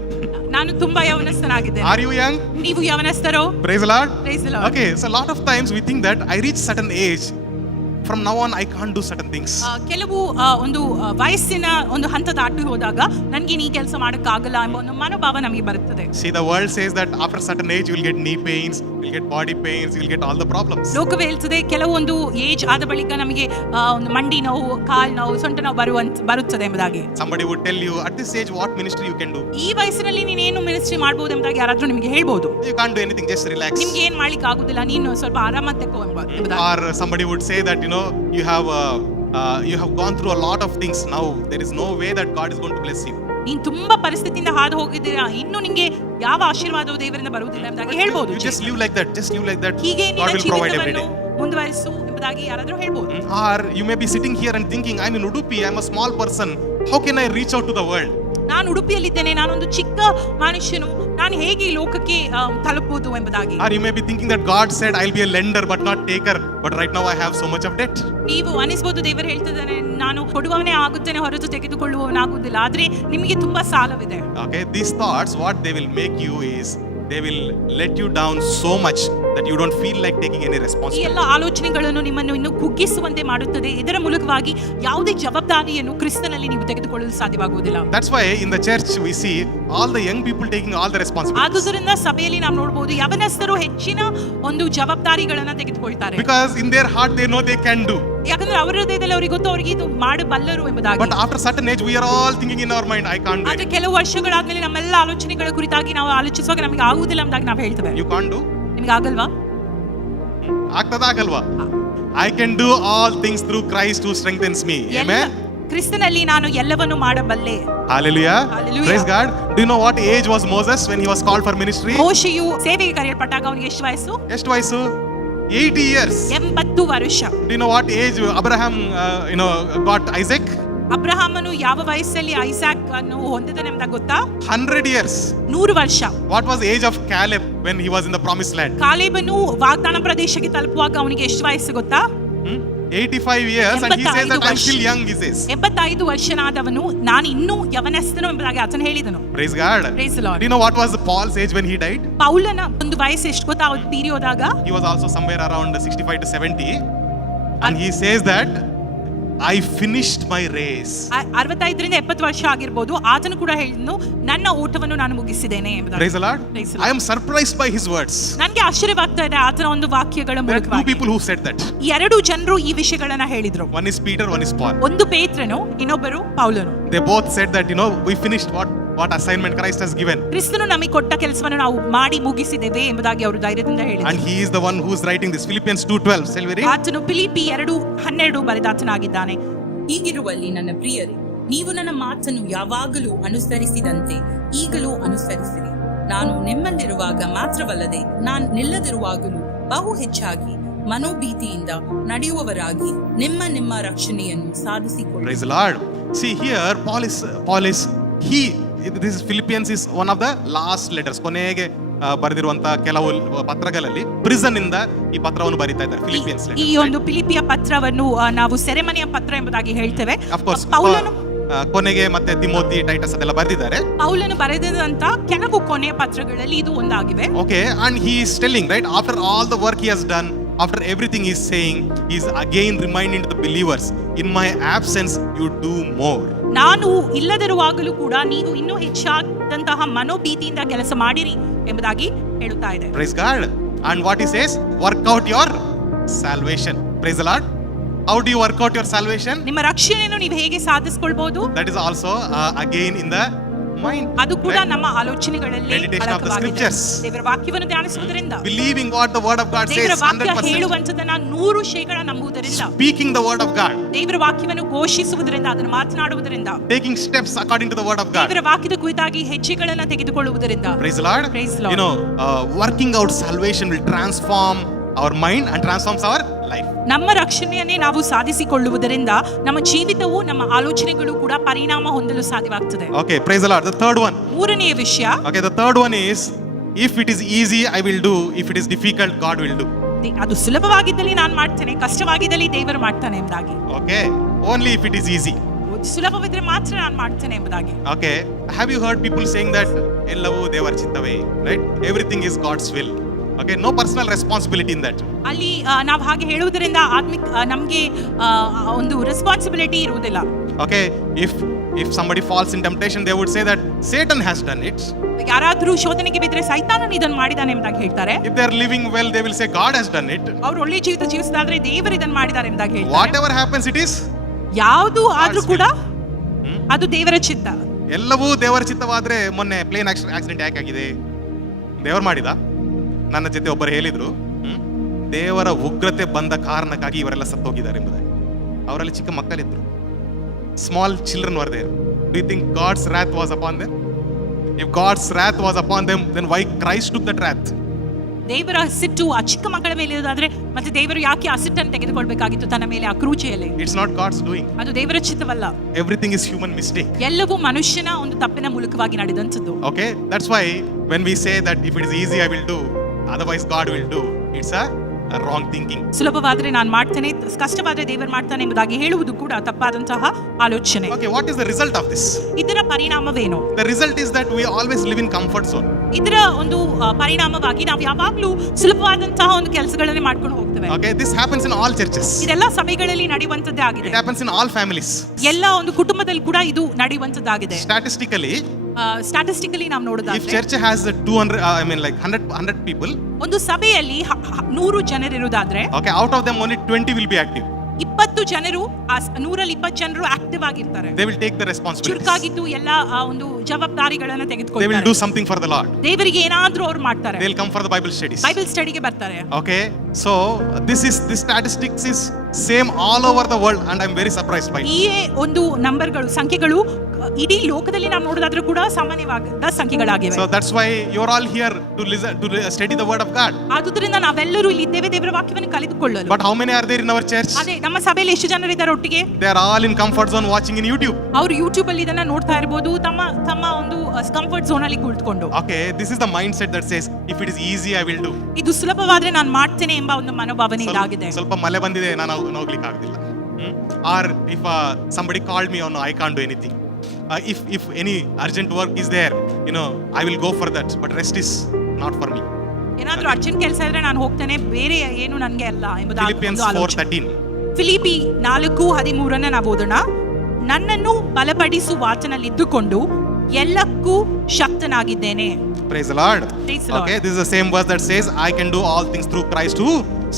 ನಾನು ತುಂಬಾ ಯವನಸ್ಥನಾಗಿದ್ದೇನೆ. Are you young? ನೀವು ಯವನಸ್ಥರೋ? Praise the Lord. Praise the Lord. Okay, so a lot of times we think that I reach certain age. From now on, I can't do certain things. ಕೆಲವು ಒಂದು ವಯಸ್ಸಿನ ಒಂದು ಹಂತ ದಾಟಿ ಹೋದಾಗ ನನಗೆ ಈ ಕೆಲಸ ಮಾಡಕ್ಕಾಗಲ್ಲ ಎಂಬ ಒಂದು ಮನೋಭಾವ ನಮಗೆ ಬರುತ್ತದೆ. See, the world says that after certain age, you will get knee pains, you will get body pains, you will get all the problems. ಲೋಕವೇ ಹೇಳ್ತದೆ ಕೆಲವೊಂದು ಏಜ್ ಆದ ಬಳಿಕ ನಮಗೆ ಒಂದು ಮಂಡಿ ನೋವು, ಕಾಲ್ ನೋವು, ಸೊಂಟ ನೋವು ಬರುತ್ತದೆ ಎಂಬುದಾಗಿ. Somebody would tell you at this age what ministry you can do. ಈ ವಯಸ್ಸಿನಲ್ಲಿ ನೀನೇನು ಮಿನಿಸ್ಟ್ರಿ ಮಾಡಬಹುದು ಎಂಬುದಾಗಿ ಯಾರಾದ್ರೂ ನಿಮಗೆ ಹೇಳ್ಬೋದು. You can't do anything, just relax. ನಿಮ್ಗೆ ಏನ್ ಮಾಡ್ಲಿಕ್ಕೆ ಆಗುದಿಲ್ಲ, ನೀನು ಸ್ವಲ್ಪ ಆರಾಮ ತೆಕ್ಕೋ ಎಂಬುದಾಗಿ. Or somebody would say that you have gone through a lot of things. Now there is no way that God is going to bless you. ನೀನ್ ತುಂಬಾ ಪರಿಸ್ಥಿತಿಯಿಂದ ಹಾದು ಹೋಗಿದ್ದೀರಾ, ಇನ್ನು ನಿಂಗೆ ಯಾವ ಆಶೀರ್ವಾದವು ದೇವರಿಂದ ಬರುವುದಿಲ್ಲ ಎಂಬುದಾಗಿ ಹೇಳ್ಬೋದು. You just live like that. Just live like that. ಹೀಗೆ God ನಿನ್ನ will provide every ಜೀವಿತವನ್ನು day. ಮುಂದುವರಿಸು ಎಂಬುದಾಗಿ ಯಾರಾದ್ರೂ ಹೇಳ್ಬೋದು. Or you may be sitting here and thinking, I'm in Udupi, I'm a small person. How can I reach out to the world? ನಾನು ಉಡುಪಿಯಲ್ಲಿದ್ದೇನೆ, ನಾನೊಂದು ಚಿಕ್ಕ ಮನುಷ್ಯನು, ನಾನು ಹೇಗೆ ಈ ಲೋಕಕ್ಕೆ ತಲುಪುವುದು ಎಂಬುದಾಗಿ. Or you may be thinking that God said, I'll be a lender but not taker. But right now I have so much of debt. ನೀವು ಅನಿಸಬಹುದು ದೇವರು ಹೇಳ್ತಿದ್ದಾನೆ, ನಾನು ಕೊಡುವವನೇ ಆಗುತ್ತೇನೆ ಹೊರತು ತೆಗೆದುಕೊಳ್ಳುವವನಾಗುವುದಿಲ್ಲ, ಆದ್ರೆ ನಿಮಗೆ ತುಂಬಾ ಸಾಲವಿದೆ. Okay, these thoughts, what they will make you is, they will let you down so much that you don't feel like taking any ಈ responsibility. ಎಲ್ಲ ಆಲೋಚನೆಗಳನ್ನು ನಿಮ್ಮನ್ನು ಇನ್ನು ಕುಗ್ಗಿಸುವಂತೆ ಮಾಡುತ್ತದೆ. ಇದರ ಮೂಲಕವಾಗಿ ಯಾವುದೇ ಜವಾಬ್ದಾರಿಯನ್ನು ಕ್ರಿಸ್ತನಲ್ಲಿ ನೀವು ತೆಗೆದುಕೊಳ್ಳಲು ಸಾಧ್ಯವಾಗುವುದಿಲ್ಲ. That's why in the church we see all the young people taking all the responsibilities. ಆದುದರಿಂದ ಸಭೆಯಲ್ಲಿ ನಾವು ನೋಡಬಹುದು ಯವನಸ್ಥರು ಹೆಚ್ಚಿನ ಒಂದು ಜವಾಬ್ದಾರಿಗಳನ್ನ ತೆಗೆದುಕೊಳ್ತಾರೆ. Because in their heart they know they can do. ಯಾಕಂದ್ರೆ ಅವರ ಹೃದಯದಲ್ಲಿ ಅವರಿಗೆ ಗೊತ್ತು ಅವರಿಗೆ ಇದು ಮಾಡಬಲ್ಲರು ಎಂಬುದಾಗಿ. But after certain age we are all thinking in our mind, I can't do ಆದ್ರೆ it. ಕೆಲವು ವರ್ಷಗಳಾದ್ಮೇಲೆ ನಮ್ಮೆಲ್ಲ ಆಲೋಚನೆಗಳ ಕುರಿತಾಗಿ ನಾವು ಆಲೋಚಿಸುವಾಗ ನಮಗೆ ಆಗುವುದಿಲ್ಲ ಎಂಬುದಾಗಿ ನಾವು ಹೇಳ್ತೇವೆ. You can't do? ನಿಮ್ಗೆ ಆಗಲ್ವಾ? ಆಗ್ತದಾ ಆಗಲ್ವಾ? I can do all things through Christ who strengthens me. Amen. ಕ್ರಿಸ್ತನಲ್ಲಿ ನಾನು ಎಲ್ಲವನ್ನು ಮಾಡಬಲ್ಲೆ. Hallelujah. Hallelujah. Praise God. Do you know what age was Moses when he was called for ministry? ಮೋಶೆಯು ಸೇವೆಗೆ ಕರೆಯಲ್ಪಟ್ಟಾಗ ಅವನಿಗೆ ಎಷ್ಟು ವಯಸ್ಸು? ಎಷ್ಟು ವಯಸ್ಸು? 80 years. 80 ವರ್ಷ. Do you know what age Abraham got Isaac? ಅಬ್ರಹಾಮನು ಯಾವ ವಯಸ್ಸಲ್ಲಿ ಐಸಾಕ್ ಅನ್ನು ಹೊಂದಿದನೆ ಎಂಬುದಾಗಿ ಗೊತ್ತಾ? 100 years. 100 ವರ್ಷ. What was the age of Caleb when he was in the promised land? ಕಾಲೇಬನು ವಾಗ್ದಾನ ಪ್ರದೇಶಕ್ಕೆ ತಲುಪುವಾಗ ಅವನಿಗೆ ಎಷ್ಟು ವಯಸ್ಸು ಗೊತ್ತಾ? 85 years, and he says that 85 I'm still young, he says. 85 ವರ್ಷನಾದವನು ನಾನು ಇನ್ನೂ ಯವನಸ್ಥನು ಎಂಬುದಾಗಿ ಆತನು ಹೇಳಿದನು. Praise God. Praise the Lord. Do you know what was Paul's age when he died? ಪೌಲನ ಒಂದು ವಯಸ್ಸು ಎಷ್ಟು ಗೊತ್ತಾ ಅವನು ತೀರಿ ಹೋದಾಗ? He was also somewhere around 65 to 70, and he says that I finished my race. 65ರಿಂದ 70 ವರ್ಷ ಆಗಿರಬಹುದು. ಆತನು ಕೂಡ ಹೇಳಿದನು, ನನ್ನ ಓಟವನ್ನು ನಾನು ಮುಗಿಸಿದ್ದೇನೆ ಎಂಬುದಾಗಿ. Praise the Lord. Praise the Lord. I am surprised by his words. ನನಗೆ ಆಶ್ಚರ್ಯವಾಗ್ತಾ ಇದೆ ಆತನ ಒಂದು ವಾಕ್ಯಗಳ There are two ಮೂಲಕವಾಗಿ. people who said that. ಎರಡು ಜನರು ಈ ವಿಷಯಗಳನ್ನ ಹೇಳಿದ್ರು. One is Peter, one is Paul. ಒಂದು ಪೇತ್ರನು, ಇನ್ನೊಬ್ಬರು ಪೌಲನು. They both said that we finished what assignment Christ has given. ಕ್ರಿಸ್ತನು ನಮಗೆ ಕೊಟ್ಟ ಕೆಲಸವನ್ನು ನಾವು ಮಾಡಿ ಮುಗಿಸಿದ್ದೇವೆ ಎಂಬುದಾಗಿ ಅವರು ಧೈರ್ಯದಿಂದ And ಹೇಳಿದರು. he is the one who is writing this. Philippians 2:12. Shall we read? ಆತನು ಫಿಲಿಪ್ಪಿ 2:12 ಬರೆದಾತನಾಗಿದ್ದಾನೆ. ಹೀಗಿರುವಲ್ಲಿ ನನ್ನ ಪ್ರಿಯರೇ, ನೀವು ನನ್ನ ಮಾತನ್ನು ಯಾವಾಗಲೂ ಅನುಸರಿಸಿದಂತೆ ಈಗಲೂ ಅನುಸರಿಸಿರಿ. ನಾನು ನಿಮ್ಮಲ್ಲಿರುವಾಗ ಮಾತ್ರವಲ್ಲದೆ ನಾನು ನಿಲ್ಲದಿರುವಾಗಲೂ ಬಹು ಹೆಚ್ಚಾಗಿ ಮನೋಭೀತಿಯಿಂದ ನಡೆಯುವವರಾಗಿ ನಿಮ್ಮ ರಕ್ಷಣೆಯನ್ನು ಸಾಧಿಸಿಕೊಳ್ಳಿ. Praise the Lord. See here, Paul is this Philippians is one of the last letters. ಕೊನೆಗೆ ಬರೆದಿರುವಂತಹ ಕೆಲವು ಪತ್ರಗಳಲ್ಲಿ ಪ್ರಿಸನ್ ಇಂದ ಈ ಪತ್ರವನ್ನು ಬರೀತಾ ಇದ್ದಾರೆ. ಫಿಲಿಪಿಯನ್ಸ್ ಈ ಒಂದು ಫಿಲಿಪಿಯ ಪತ್ರವನ್ನು ನಾವು ಸೆರೆಮನೆಯ ಪತ್ರ ಎಂಬುದಾಗಿ ಹೇಳ್ತೇವೆ. ಆಫ್ ಕೋರ್ಸ್ ಪೌಲನು ಕೊನೆಗೆ ಮತ್ತೆ ತಿಮೋತಿ, ಟೈಟಸ್ ಅದೆಲ್ಲ ಬರೆದಿದ್ದಾರೆ. ಪೌಲನು ಬರೆದಂತ ಕೆಲವು ಕೊನೆಯ ಪತ್ರಗಳಲ್ಲಿ ಇದು ಒಂದಾಗಿವೆ. Okay, and he is telling, right, after all the work he has done, after everything he is saying, he is again reminding the believers, in my absence you do more. ನಾನು ಇಲ್ಲದಿರುವಾಗಲೂ ಕೂಡ ನೀವು ಇನ್ನೂ ಹೆಚ್ಚಾದಂತಹ ಮನೋಭೀತಿಯಿಂದ ಕೆಲಸ ಮಾಡಿರಿ ಎಂಬುದಾಗಿ ಹೇಳುತ್ತಾ ಇದೆ. Praise God. And what he says, work out your salvation. Praise the Lord. How do you work out your salvation? ನಿಮ್ಮ ರಕ್ಷಣೆಯನ್ನು ನೀವು ಹೇಗೆ ಸಾಧಿಸಿಕೊಳ್ಳಬಹುದು? That is also again in the mind. ಅದು ಕೂಡ Right? ನಮ್ಮ ಆಲೋಚನೆಗಳಲ್ಲಿ Meditation of the ಅಡಕವಾಗಿದೆ. scriptures. ದೇವರ ವಾಕ್ಯವನ್ನು ಧ್ಯಾನಿಸುವುದರಿಂದ, Believing what the word of God says ದೇವರ ವಾಕ್ಯ 100%. ಹೇಳುವಂತದನ್ನ 100% ನಂಬುವುದರಿಂದ, Speaking the word of God. ದೇವರ ವಾಕ್ಯವನ್ನು ಘೋಷಿಸುವುದರಿಂದ, ಅದನ್ನು ಮಾತನಾಡುವುದರಿಂದ, Taking steps according to the word of God. ದೇವರ ವಾಕ್ಯದ ಕುರಿತಾಗಿ ಹೆಜ್ಜೆಗಳನ್ನು ತೆಗೆದುಕೊಳ್ಳುವುದರಿಂದ. Praise the Lord. Praise the Lord. You know, working out salvation will transform our mind and transforms our life. ನಮ್ಮ ರಕ್ಷಣೆಯನ್ನೇ ನಾವು ಸಾಧಿಸಿಕೊಳ್ಳುವುದರಿಂದ ನಮ್ಮ ಜೀವಿತವು, ನಮ್ಮ ಆಲೋಚನೆಗಳು ಕೂಡ ಪರಿಣಾಮ ಹೊಂದಲು ಸಾಧ್ಯವಾಗ್ತದೆ. Okay, praise the Lord. The third one. ಮೂರನೆಯ ವಿಷಯ, Okay, the third one is, if it is easy, I will do. If it is difficult, God will do. ಅದು ಸುಲಭವಾಗಿದ್ದಲ್ಲಿ ನಾನು ಮಾಡ್ತೇನೆ, ಕಷ್ಟವಾಗಿದ್ದಲ್ಲಿ ದೇವರು ಮಾಡ್ತಾನೆ ಎಂಬುದಾಗಿ. Okay, only if it is easy. ಸುಲಭವಿದ್ರೆ ಮಾತ್ರ ನಾನು ಮಾಡ್ತೇನೆ ಎಂಬುದಾಗಿ. Okay, have you heard people saying that ಎಲ್ಲವೂ ದೇವರ ಚಿತ್ತವೇ, right? Everything is God's will. Okay, no personal responsibility in that. ಅಲ್ಲಿ ನಾವು ಹಾಗೆ ಹೇಳುವುದರಿಂದ ಆತ್ಮಿಕ ನಮಗೆ ಒಂದು ರೆಸ್ಪಾನ್ಸಿಬಿಲಿಟಿ ಇರುವುದಿಲ್ಲ. Okay, if somebody falls in temptation, they would say that Satan has done it. ಯಾರಾದ್ರೂ ಶೋಧನೆಗೆ ಬಿದ್ದರೆ ಸೈತಾನನು ಇದನ್ನು ಮಾಡಿದಾನೆ ಎಂಬುದಾಗಿ ಹೇಳ್ತಾರೆ. If they are living well, they will say God has done it. ಅವ್ರು ಒಳ್ಳೆ ಜೀವಿತ ಜೀವಿಸಿದಾದ್ರೆ ದೇವರು ಇದನ್ನು ಮಾಡಿದ್ದಾರೆ ಎಂಬುದಾಗಿ ಹೇಳ್ತಾರೆ. Whatever happens, it is. ಯಾವುದು ಆದ್ರೂ ಕೂಡ ಅದು ದೇವರ ಚಿತ್ತ. ಎಲ್ಲವೂ ದೇವರ ಚಿತ್ತವಾದ್ರೆ, ಮೊನ್ನೆ ಪ್ಲೇನ್ ಆಕ್ಸಿಡೆಂಟ್ ಯಾಕೆ ಆಗಿದೆ? ದೇವರು ಮಾಡಿದ? ನನ್ನ ಜೊತೆ ಒಬ್ಬರು ಹೇಳಿದ್ರು, ದೇವರ ಉಗ್ರತೆ ಬಂದ ಕಾರಣಕ್ಕಾಗಿ ಇವರೆಲ್ಲ ಸತ್ತೋಗಿದ್ದಾರೆ ಎಂಬುದಾಗಿ. ಅವರಲ್ಲಿ ಚಿಕ್ಕ ಮಕ್ಕಳಿದ್ರು. Small children were there. Do you think God's wrath was upon them? If God's wrath was upon them, then why Christ took that wrath? ದೇವರ ಸಿಟ್ಟು ಆ ಚಿಕ್ಕ ಮಕ್ಕಳ ಮೇಲೆ ಇರೋದಾದ್ರೆ ಮತ್ತೆ ದೇವರು ಯಾಕೆ ಆ ಸಿಟ್ಟನ್ನು ತೆಗೆದುಕೊಳ್ಬೇಕಾಗಿತ್ತು ತನ್ನ ಮೇಲೆ, ಆ ಕ್ರೂಚಿಯಲ್ಲಿ? It's not God's doing. ಅದು ದೇವರ ಚಿತ್ತವಲ್ಲ. Everything is human mistake. ಎಲ್ಲವೂ ಮನುಷ್ಯನ ಒಂದು ತಪ್ಪಿನ ಮೂಲಕವಾಗಿ ನಡೆದಂಥದ್ದು. Okay, that's why when we say that if it is easy, I will do, otherwise God will do, it's a wrong thinking. ಸುಲಭವಾದ್ರೆ ನಾನು ಮಾಡ್ತೇನೆ, ಕಷ್ಟವಾದ್ರೆ ದೇವರು ಮಾಡ್ತಾನೆ ಎಂಬುದಾಗಿ ಹೇಳುವುದು ಕೂಡ ತಪ್ಪಾದಂತಹ ಆಲೋಚನೆ. Okay, what is the result of this? ಇದರ ಪರಿಣಾಮವೇನು? The result is that we always live in comfort zone. ಇದರ ಒಂದು ಪರಿಣಾಮವಾಗಿ ನಾವು ಯಾವಾಗಲೂ ಸುಲಭವಾದಂತಹ ಒಂದು ಕೆಲಸಗಳನ್ನೇ ಮಾಡ್ಕೊಂಡು ಹೋಗ್ತೇವೆ. Okay, this happens in all churches. ಇದೆಲ್ಲ ಸಭೆಗಳಲ್ಲಿ ನಡೆಯುವಂತದ್ದೇ ಆಗಿದೆ. It happens in all families. ಎಲ್ಲ ಒಂದು ಕುಟುಂಬದಲ್ಲಿ ಕೂಡ ಇದು ನಡೆಯುವಂತದ್ದಾಗಿದೆ. ಸ್ಟಾಟಿಸ್ಟಿಕಲಿ ನಾವು If ನೋಡೋದಾದ್ರೆ, church has 200, like 100 people, ಒಂದು ಸಭೆಯಲ್ಲಿ 100 ಜನರಿರುವುದಾದ್ರೆ, okay, out of them only 20 will be active. 20 ಜನರು, ಆ 120 ಜನರು ಆಕ್ಟಿವ್ ಆಗಿರ್ತಾರೆ. They will take the responsibility. ಚುರುಕಾಗಿದ್ದು ಎಲ್ಲ ಆ ಒಂದು ಜವಾಬ್ದಾರಿಗಳನ್ನ They will ತೆಗೆದುಕೊಳ್ತಾರೆ. do something for the Lord. ದೇವರಿಗೆ ಏನಾದ್ರೂ ಅವ್ರು ಮಾಡ್ತಾರೆ. They will come for the Bible studies. Bible ಸ್ಟಡಿಗೆ ಬರ್ತಾರೆ. Okay, so this statistics is same all over the world, and I'm very surprised by it. ಈ ಒಂದು ನಂಬರ್ಗಳು, ಸಂಖ್ಯೆಗಳು ಇಡೀ ಲೋಕದಲ್ಲಿ ನಾವು ನೋಡೋದಾದ್ರೂ ಕೂಡ ಸಾಮಾನ್ಯವಾದ ಸಂಖ್ಯೆಗಳಾಗಿವೆ. So that's why you're all here to listen, to study the word of God. ಆದುದರಿಂದ ನಾವೆಲ್ಲರೂ ಇಲ್ಲಿ ಇದ್ದೇವೆ ದೇವರ ವಾಕ್ಯವನ್ನು ಕಲಿತುಕೊಳ್ಳಲು. But how many are there in our church? ಅದೇ ನಮ್ಮ ಸಭೆಯಲ್ಲಿ ಎಷ್ಟು ಜನರು ಇದ್ದಾರೆ ಒಟ್ಟಿಗೆ? They are all in comfort zone watching in YouTube. ಅವರು ಯೂಟ್ಯೂಬ್ ಅಲ್ಲಿ ಇದನ್ನ ನೋಡ್ತಾ ಇರಬಹುದು, ತಮ್ಮ ಒಂದು ಕಂಫರ್ಟ್ ಝೋನ್ ಅಲ್ಲಿ ಕುಳಿತುಕೊಂಡು. Okay, this is the mindset that says if it is easy, I will do. ಇದು ಸುಲಭವಾದ್ರೆ ನಾನು ಮಾಡ್ತೇನೆ ಎಂಬ ಒಂದು ಮನೋಭಾವನೆ ಇದಾಗಿದೆ. ಸ್ವಲ್ಪ ಮಳೆ ಬಂದಿದೆ, ನಾನು ಹೋಗ್ಲಿಕ್ಕೆ ಆಗುದಿಲ್ಲ. Or if somebody called me, no, I can't do anything. If any urgent work is there, I will go for that, but rest is not for me. ಏನಾದ್ರೂ ಅರ್ಜೆಂಟ್ ಕೆಲಸ ಇದ್ರೆ ನಾನು ಹೋಗ್ತೇನೆ, ಬೇರೆ ಏನು ನನಗೆ ಅಲ್ಲ ಎಂಬುದಾಗಿ Philippians ಒಂದು ಆಲೋಚನೆ. 4:13. ಫಿಲಿಪಿ 4:13 ನಾವು ಓದೋಣ. ನನ್ನನ್ನು ಬಲಪಡಿಸುವಾತನಲ್ಲಿದ್ದುಕೊಂಡು ಎಲ್ಲಕ್ಕೂ ಶಕ್ತನಾಗಿದ್ದೇನೆ. Praise the Lord. Praise the Lord. Okay, this is the same verse that says I can do all things through Christ who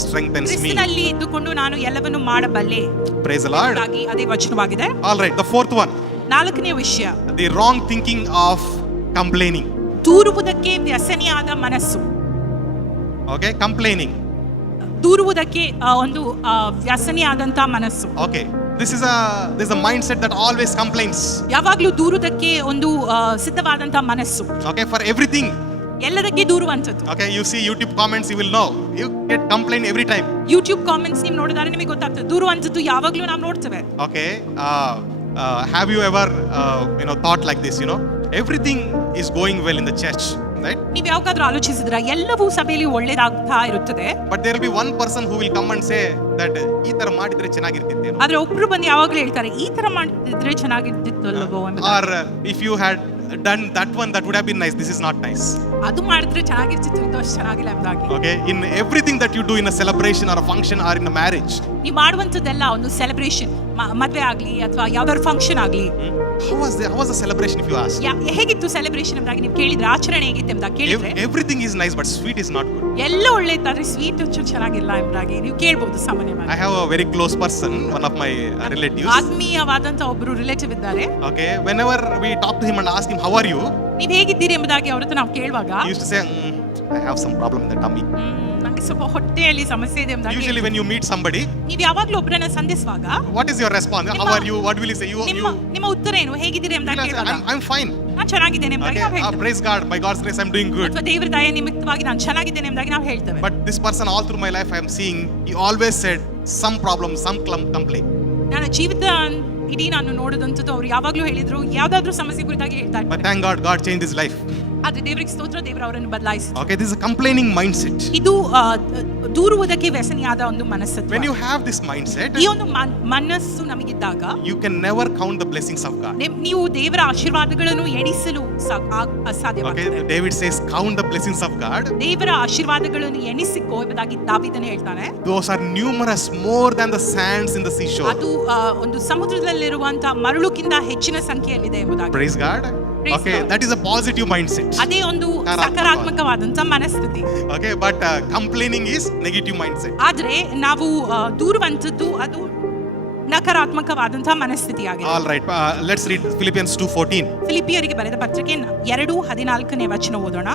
strengthens me. ಕ್ರಿಸ್ತನಲ್ಲಿ ಇದ್ದುಕೊಂಡು ನಾನು ಎಲ್ಲವನ್ನು ಮಾಡಬಲ್ಲೆ. Praise the Lord. ಎಂಬುದಾಗಿ ಅದೇ ವಚನವಾಗಿದೆ. All right, the fourth one. 4ನೇ ವಿಷಯ, The wrong thinking of complaining. ದೂರುವುದಕ್ಕೆ ವ್ಯಸನಿಯಾದ ಮನಸ್ಸು. Okay, complaining. ದೂರುವುದಕ್ಕೆ ಒಂದು ವ್ಯಸನಿಯಾದಂತ ಮನಸ್ಸು. Okay, this is a mindset that always complains. ಯಾವಾಗ್ಲೂ ದೂರುವುದಕ್ಕೆ ಒಂದು ಸಿದ್ಧವಾದಂತ ಮನಸ್ಸು. Okay, for everything. ಎಲ್ಲದಕ್ಕೆ ದೂರುವಂತದ್ದು. Okay, you see YouTube comments, you will know. You get complain every time. YouTube comments ನೀವು ನೋಡಿದ್ರೆ ನಿಮಗೆ ಗೊತ್ತಾಗ್ತದೆ. ದೂರುವಂತದ್ದು ಯಾವಾಗ್ಲೂ ನಾವು ನೋಡ್ತೇವೆ. Okay, have you ever thought like this? Everything is going well in the church, right? ನೀವು ಯಾವಾಗಾದ್ರೂ ಆಲೋಚಿಸಿದ್ರ ಎಲ್ಲವೂ ಸಭೆಯಲ್ಲಿ ಒಳ್ಳೇದಾಗ್ತಾ ಇರುತ್ತದೆ. But there will be one person who will come and say that ಈ ತರ ಮಾಡಿದ್ರೆ ಚೆನ್ನಾಗಿರ್ತಿತ್ತು. ಆದ್ರೆ ಒಬ್ರು ಬಂದು ಯಾವಾಗ್ಲೂ ಹೇಳ್ತಾರೆ ಈ ತರ ಮಾಡಿದ್ರೆ ಚೆನ್ನಾಗಿರ್ತಿತ್ತು ಅಲ್ವೋ. Or if you had done that one, that would have been nice. This is not nice. ಅದು ಮಾಡಿದ್ರೆ ಚೆನ್ನಾಗಿರ್ತಿತ್ತು, ಇದು ಅಷ್ಟು ಚೆನ್ನಾಗಿಲ್ಲ ಎಂಬುದಾಗಿ. Okay, in everything that you do in a celebration or a function or in a marriage, ನೀವು ಮಾಡುವಂಥದ್ದೆಲ್ಲ ಒಂದು celebration, ಮದ್ವೆ ಆಗ್ಲಿ ಅಥವಾ ಯಾವ್ದಾದ್ರು ಫಂಕ್ಷನ್ ಆಗ್ಲಿ, how was the celebration if you ask? ಹೇಗಿತ್ತು ಸೆಲೆಬ್ರೇಷನ್ ಎಂಬುದಾಗಿ ನೀವು ಕೇಳಿದ್ರೆ, ಆಚರಣೆ ಹೇಗಿತ್ತು ಎಂಬುದಾಗಿ ಕೇಳಿದ್ರೆ, Everything is nice but sweet is not good. ಎಲ್ಲ ಒಳ್ಳೆದಾದ್ರೆ ಸ್ವೀಟ್ ಒಂಚೂರು ಚೆನ್ನಾಗಿಲ್ಲ ಎಂಬುದಾಗಿ ನೀವು ಕೇಳ್ಬೋದು ಸಾಮಾನ್ಯವಾಗಿ. I have a very close person, one of my relatives. ಆತ್ಮೀಯವಾದಂತ ಒಬ್ರು ರಿಲೇಟಿವ್ ಇದ್ದಾರೆ. Okay, whenever we talk to him and ask him how are you, ನೀವ್ ಹೇಗಿದ್ದೀರಿ ಎಂಬುದಾಗಿ ಅವ್ರ ಹತ್ರ ನಾವು ಕೇಳುವಾಗ, he used to say, I have some problem in the tummy. ನಂಗೆ ಸ್ವಲ್ಪ ಹೊಟ್ಟೆಯಲ್ಲಿ ಸಮಸ್ಯೆ ಇದೆ ಎಂಬುದಾಗಿ. Usually when you meet somebody, ನೀವು ಯಾವಾಗ್ಲೂ ಒಬ್ಬರನ್ನ ಸಂಧಿಸುವಾಗ what is your response? How are you? What will you say? ನಿಮ್ಮ ಉತ್ತರ ಏನು, ಹೇಗಿದ್ದೀರಿ ಎಂಬುದಾಗಿ ಕೇಳುವಾಗ, I'm fine. ನಾನು ಚೆನ್ನಾಗಿದ್ದೇನೆ ಎಂಬುದಾಗಿ ನಾವು Okay, ಹೇಳ್ತೇವೆ. praise God, by God's grace I'm doing good. ಅಥವಾ ದೇವರ ದಯೆ ನಿಮಿತ್ತವಾಗಿ ನಾನು ಚೆನ್ನಾಗಿದ್ದೇನೆ ಎಂಬುದಾಗಿ ನಾವು ಹೇಳ್ತೇವೆ. But this person all through my life I am seeing, he always said some problem, some complaint. ನನ್ನ ಜೀವಿತ ಇಡೀ ನಾನು ನೋಡಿದಂಥದ್ದು ಅವ್ರು ಯಾವಾಗ್ಲೂ ಹೇಳಿದ್ರು ಯಾವ್ದಾದ್ರು ಸಮಸ್ಯೆ ಕುರಿತಾಗಿ ಹೇಳ್ತಾ But ಇರ್ತಾರೆ. thank God, God changed his life. ಆದ್ರೆ ದೇವರಿಗೆ ಸ್ತೋತ್ರ, ದೇವರು ಅವರನ್ನು ಬದಲಾಯಿಸಿದ್ರು. Okay, this is a complaining mindset. ಇದು ದೂರುವುದಕ್ಕೆ ವ್ಯಸನಿಯಾದ ಒಂದು ಮನಸ್ಸತ್ವ. When you have this mindset, ಈ ಒಂದು ಮನಸ್ಸು ನಮಗಿದ್ದಾಗ you can never count the blessings of God. ನೀವು ದೇವರ ಆಶೀರ್ವಾದಗಳನ್ನು ಎಣಿಸಲು Okay, ಅಸಾಧ್ಯವಾಗಿದೆ. David says, count the blessings of God. ದೇವರ ಆಶೀರ್ವಾದಗಳನ್ನು ಎಣಿಸಿಕೋ ಎಂಬುದಾಗಿ ದಾವೀದನು ಹೇಳ್ತಾನೆ. Those are numerous, more than the sands in the seashore. ಅದು ಒಂದು ಸಮುದ್ರದಲ್ಲಿರುವಂತಹ ಮರಳುಕ್ಕಿಂತ ಹೆಚ್ಚಿನ ಸಂಖ್ಯೆಯಲ್ಲಿದೆ ಎಂಬುದಾಗಿ. Praise God. Praise Okay, God. that is a positive mindset. ಅದೇ ಒಂದು ಸಕಾರಾತ್ಮಕವಾದಂತ ಮನಸ್ಥಿತಿ. Okay, but complaining is negative mindset. ಆದ್ರೆ ನಾವು ದೂರುವಂತದ್ದು ಅದು ನಕಾರಾತ್ಮಕವಾದಂತಹ ಮನಸ್ಥಿತಿ ಆಗಿದೆ. All right, let's read Philippians 2:14. ಫಿಲಿಪಿಯರಿಗೆ ಬರೆದ ಪತ್ರಿಕೆ 2:14 ವಚನ ಓದೋಣ.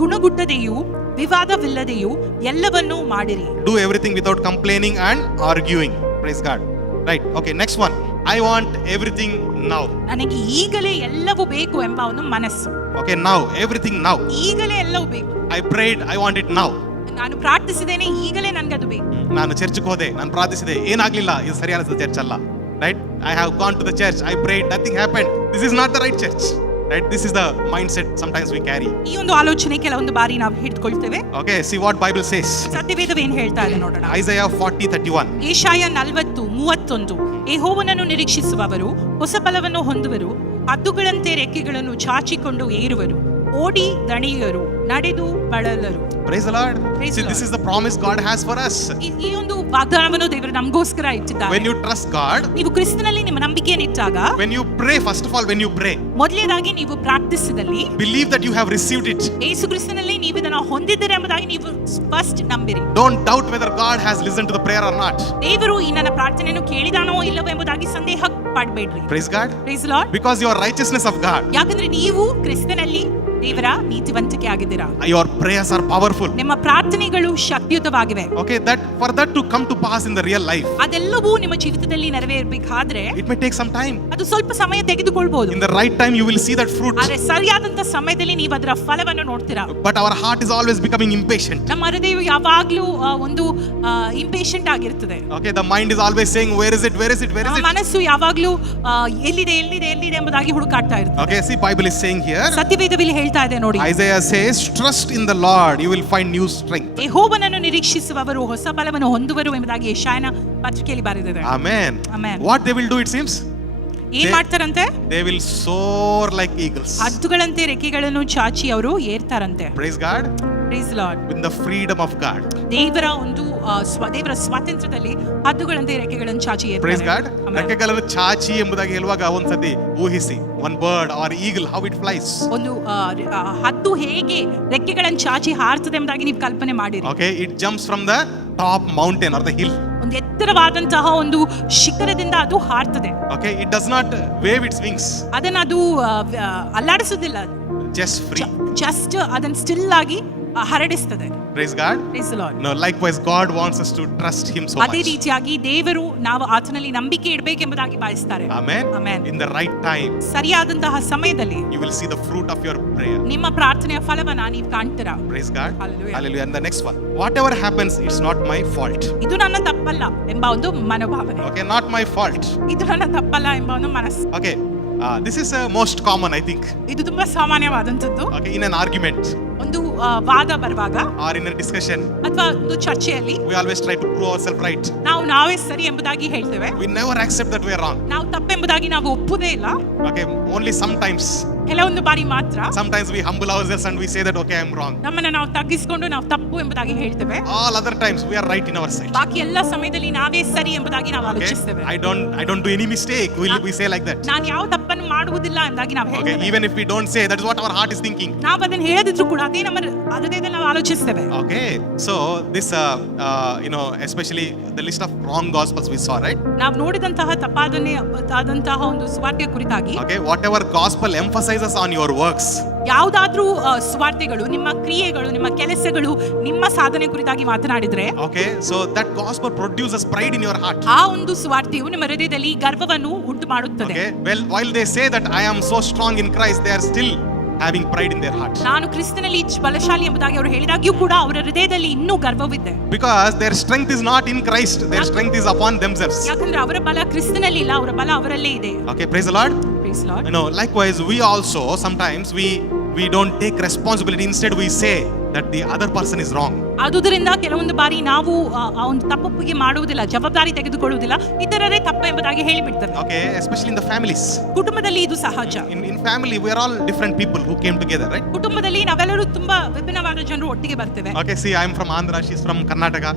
ಗುಣಗುಟ್ಟದೆಯೂ ವಿವಾದವಿಲ್ಲದೆಯೂ ಎಲ್ಲವನ್ನೂ ಮಾಡಿರಿ. Do everything without complaining and arguing. Praise God. Right. Okay, next one. I want everything now. ನನಗೆ ಈಗಲೇ ಎಲ್ಲವೂ ಬೇಕು ಎಂಬ ಒಂದು ಮನಸ್ಸು. Okay, now, everything now. ಈಗಲೇ ಎಲ್ಲವೂ ಬೇಕು. I prayed, I want it now. ನಾನು ಪ್ರಾರ್ಥಿಸಿದ್ದೇನೆ, ಈಗಲೇ ನನಗೆ ಅದು ಬೇಕು. ನಾನು ಚರ್ಚ್ಗೆ ಹೋದೆ, ನಾನು ಪ್ರಾರ್ಥಿಸಿದೆ, ಏನಾಗ್ಲಿಲ್ಲ, ಇದು ಸರಿಯಾದ ಚರ್ಚ್ ಅಲ್ಲ. Right? I have gone to the church, I prayed, nothing happened. This is not the right church. Right? This is the mindset sometimes we carry. ಈ ಒಂದು ಆಲೋಚನೆ ಕೆಲವೊಂದು ಬಾರಿ ನಾವು ಹಿಡಿದುಕೊಳ್ತೇವೆ. Okay, see what Bible says. ಸತ್ಯವೇದವೇನು ಹೇಳ್ತಾ ಇದೆ ನೋಡೋಣ. Isaiah 40:31. ಏಷಾಯ 40:31. ಯೆಹೋವನನ್ನು ನಿರೀಕ್ಷಿಸುವವರು ಹೊಸ ಬಲವನ್ನು ಹೊಂದುವರು, ಹದ್ದುಗಳಂತೆ ರೆಕ್ಕೆಗಳನ್ನು ಚಾಚಿಕೊಂಡು ಏರುವರು, ಓಡಿ ದಣಿಯುವರು, ನಡೆದು ಬಳಲರು. Praise the Lord. Praise See, the this Lord. is the promise God has for us. ಈ ಒಂದು ವಾಗ್ದಾನವನ್ನು ದೇವರು ನಮಗೋಸ್ಕರ ಇಟ್ಟಿದ್ದಾರೆ. When you trust God, ನೀವು ಕ್ರಿಸ್ತನಲ್ಲಿ ನಿಮ್ಮ ನಂಬಿಕೆಯನ್ನು ಇಟ್ಟಾಗ, when you pray, first of all, when you pray, ಮೊದಲನೇದಾಗಿ ನೀವು ಪ್ರಾರ್ಥಿಸಿದಲ್ಲಿ believe that you have received it. ಯೇಸು ಕ್ರಿಸ್ತನಲ್ಲಿ ನೀವು ಇದನ್ನು ಹೊಂದಿದ್ದೀರಿ ಎಂಬುದಾಗಿ ನೀವು first ನಂಬಿರಿ. Don't doubt whether God has listened to the prayer or not. ದೇವರು ಈ ನನ್ನ ಪ್ರಾರ್ಥನೆಯನ್ನು ಕೇಳಿದಾನೋ ಇಲ್ಲವೋ ಎಂಬುದಾಗಿ ಸಂದೇಹ ಪಡಬೇಡ್ರಿ. Praise God. Praise the Lord. Because you are righteousness of God. ಯಾಕಂದ್ರೆ ನೀವು ಕ್ರಿಸ್ತನಲ್ಲಿ ದೇವರ ನೀತಿವಂತಿಕೆ ಆಗಿದ್ದೀರಾ. Your prayers are powerful. ನಿಮ್ಮ ಪ್ರಾರ್ಥನೆಗಳು ಶಕ್ತಿಯುತವಾಗಿವೆ. Okay, that for that to come to pass in the real life, ಅದೆಲ್ಲವೂ ನಿಮ್ಮ ಜೀವಿತದಲ್ಲಿ ನೆರವೇರಬೇಕಾದ್ರೆ it may take some time. ಅದು ಸ್ವಲ್ಪ ಸಮಯ ತೆಗೆದುಕೊಳ್ಳಬಹುದು. In the right time you will see that fruit. ಆದ್ರೆ ಸರಿಯಾದಂತ ಸಮಯದಲ್ಲಿ ನೀವು ಅದರ ಫಲವನ್ನು ನೋಡ್ತೀರಾ. But our heart is always becoming impatient. ನಮ್ಮ ಹೃದಯವು ಯಾವಾಗ್ಲೂ ಒಂದು ಇಂಪೇಷಂಟ್ ಆಗಿರ್ತದೆ. Okay, the mind is always saying, where is it, where is it, where is ನಮ್ಮ it? ಮನಸ್ಸು ಯಾವಾಗ್ಲೂ ಎಲ್ಲಿದೆ ಎಲ್ಲಿದೆ ಎಲ್ಲಿದೆ ಎಂಬುದಾಗಿ ಹುಡುಕಾಡ್ತಾ ಇರ್ತದೆ. Okay, see, Bible is saying here, ಸತ್ಯವೇದದಲ್ಲಿ ಹೇಳ್ತಾ ಇದೆ ನೋಡಿ. Isaiah says, trust in the Lord, you will find new strength. ಯೆಹೋವನನ್ನು ನಿರೀಕ್ಷಿಸುವವರು ಹೊಸ ಬಲವನ್ನು ಹೊಂದುವರು ಎಂಬುದಾಗಿ ಯೆಶಾಯನ ಪತ್ರಿಕೆಯಲ್ಲಿ ಬರೆದಿದೆ. Amen. Amen. What they will do, it seems? ಏನ್ ಮಾಡ್ತಾರಂತೆ? They will soar like eagles. ಹದ್ದುಗಳಂತೆ ರೆಕ್ಕೆಗಳನ್ನು ಚಾಚಿ ಅವರು ಏರ್ತಾರಂತೆ. Praise God. Praise the Lord. In the freedom of God. ದೇವರ ಒಂದು ದೇವರ ಸ್ವಾತಂತ್ರ್ಯದಲ್ಲಿ ಹದ್ದುಗಳಂತೆ ರೆಕ್ಕೆಗಳನ್ನು ಚಾಚಿ Praise God. ಏರ್ತಾರೆ. Amen. ರೆಕ್ಕೆಗಳನ್ನು ಚಾಚಿ ಎಂಬುದಾಗಿ ಹೇಳುವಾಗ ಒಂದ್ಸತಿ ಊಹಿಸಿ, one bird or eagle, how it flies. ಒಂದು ಹದ್ದು ಹೇಗೆ ರೆಕ್ಕೆಗಳನ್ನು ಚಾಚಿ ಹಾರ್ತದೆ ಎಂಬುದಾಗಿ ನೀವು ಕಲ್ಪನೆ ಮಾಡಿರಿ. Okay, it jumps from the top mountain or the hill. ಒಂದು ಎತ್ತರವಾದಂತಹ ಒಂದು ಶಿಖರದಿಂದ ಅದು ಹಾರ್ತದೆ. Okay, it does not wave its wings. ಅದನ್ನ ಅದು ಅಲ್ಲಾಡಿಸುದಿಲ್ಲ, Just free. ಜಸ್ಟ್ ಅದನ್ನ ಸ್ಟಿಲ್ ಆಗಿ ಹರಡಿಸ್ತದೆ. Praise God. Praise the Lord. No, likewise God wants us to trust him so ಅದೇ much. ರೀತಿಯಾಗಿ ದೇವರು ನಾವು ಆತನಲ್ಲಿ ನಂಬಿಕೆ ಇಡಬೇಕೆಂಬುದಾಗಿ ಬಯಸ್ತಾರೆ. Amen. Amen. In the right time ಸರಿಯಾದಂತಹ ಸಮಯದಲ್ಲಿ you will see the fruit of your prayer. ನಿಮ್ಮ ಪ್ರಾರ್ಥನೆಯ ಫಲವನ್ನ ನೀವು ಕಾಣ್ತೀರಾ. Praise God. Hallelujah. Hallelujah. And the next one, whatever happens, it's not my fault. ಇದು ನನ್ನ ತಪ್ಪಲ್ಲ ಎಂಬ ಒಂದು ಮನೋಭಾವನೆ. Okay, not my fault. ಇದು ನನ್ನ ತಪ್ಪಲ್ಲ ಎಂಬ ಒಂದು ಮನಸ್ಸು. Okay, this is most common, I think. ಇದು ತುಂಬಾ ಸಾಮಾನ್ಯವಾದಂತದ್ದು. Okay, in an argument ಒಂದು ವಾದ ಬರುವಾಗ or in a discussion, ಅಥವಾ ಒಂದು ಚರ್ಚೆಯಲ್ಲಿ we always try to prove ourselves right. ನಾವೇ ಸರಿ ಎಂಬುದಾಗಿ ಹೇಳ್ತೇವೆ. We never accept that we are wrong. ನಾವು ತಪ್ಪೆಂಬುದಾಗಿ ನಾವು ಒಪ್ಪುದೇ ಇಲ್ಲ. Okay, only sometimes ಕೆಲವೊಂದು ಬಾರಿ ಮಾತ್ರ Sometimes we humble ourselves and we say that, okay, I'm wrong. ನಮ್ಮನ್ನ ನಾವು ತಗ್ಗಿಸಿಕೊಂಡು ನಾವು ತಪ್ಪು ಎಂಬುದಾಗಿ ಹೇಳ್ತೇವೆ. All other times we are right in our side. ಬಾಕಿ ಎಲ್ಲ ಸಮಯದಲ್ಲಿ ನಾವೇ ಸರಿ ಎಂಬುದಾಗಿ ನಾವು Okay? ಆಲೋಚಿಸ್ತೇವೆ. I don't do any mistake. We say like that. ನಾನು ಯಾವ ತಪ್ಪನ್ನು ಮಾಡುವುದಿಲ್ಲ ಎಂಬುದಾಗಿ ನಾವು Okay, ಹೇಳ್ತೇವೆ. even if we don't say, that is what our heart is thinking. ನಾವು ಅದನ್ನು ಹೇಳದಿದ್ರು ಕೂಡ ಅದೇ ನಮ್ಮ ಹೃದಯದಲ್ಲಿ ನಾವು ಆಲೋಚಿಸ್ತೇವೆ. Okay, so this, especially the list of wrong gospels we saw, right? ನಾವು ನೋಡಿದಂತಹ ತಪ್ಪಾದಂತಹ ಒಂದು ಸುವಾರ್ತೆಯ ಕುರಿತಾಗಿ Okay, whatever gospel emphasizes on your works, ಯಾವುದಾದ್ರೂ ಸುವಾರ್ತೆಗಳು ನಿಮ್ಮ ಕ್ರಿಯೆಗಳು ನಿಮ್ಮ ಕೆಲಸಗಳು ನಿಮ್ಮ ಸಾಧನೆ ಕುರಿತಾಗಿ ಮಾತನಾಡಿದ್ರೆ okay, so that gospel produces pride in your heart. ಆ ಒಂದು ಸುವಾರ್ತೆಯು ನಿಮ್ಮ ಹೃದಯದಲ್ಲಿ ಗರ್ವವನ್ನು ಉಂಟು ಮಾಡುತ್ತದೆ. Okay, well, while they say that I am so strong in Christ, they are still having pride in their heart. ನಾನು ಕ್ರಿಸ್ತನಲ್ಲಿ ಬಲಶಾಲಿ ಎಂಬುದಾಗಿ ಅವರು ಹೇಳಿದಾಗ್ಯೂ ಕೂಡ ಅವರ ಹೃದಯದಲ್ಲಿ ಇನ್ನೂ ಗರ್ವವಿದೆ. Because their strength is not in Christ, their strength is upon themselves. ಯಾಕಂದ್ರೆ ಅವರ ಬಲ ಕ್ರಿಸ್ತನಲ್ಲಿ ಇಲ್ಲ, ಅವರ ಬಲ ಅವರಲ್ಲೇ ಇದೆ. Okay, praise the Lord. Praise the Lord. Likewise, we also sometimes we don't take responsibility. Instead, we say that the other person is wrong. ಆದುದರಿಂದ ಕೆಲವೊಂದು ಬಾರಿ ನಾವು ಆ ಒಂದು ತಪ್ಪೊಪ್ಪಿಗೆ ಮಾಡುವುದಿಲ್ಲ, ಜವಾಬ್ದಾರಿ ತೆಗೆದುಕೊಳ್ಳುವುದಿಲ್ಲ, ಇತರರೇ ತಪ್ಪು ಎಂಬುದಾಗಿ ಹೇಳಿಬಿಡ್ತೇವೆ. Okay, especially in the families. ಕುಟುಂಬದಲ್ಲಿ ಇದು ಸಹಜ. In family, we are all different people who came together, right? ಕುಟುಂಬದಲ್ಲಿ ನಾವೆಲ್ಲರೂ ತುಂಬಾ ವಿಭಿನ್ನವಾದ ಜನರು ಒಟ್ಟಿಗೆ ಬರ್ತೇವೆ. Okay, see, I am from Andhra, she's from Karnataka.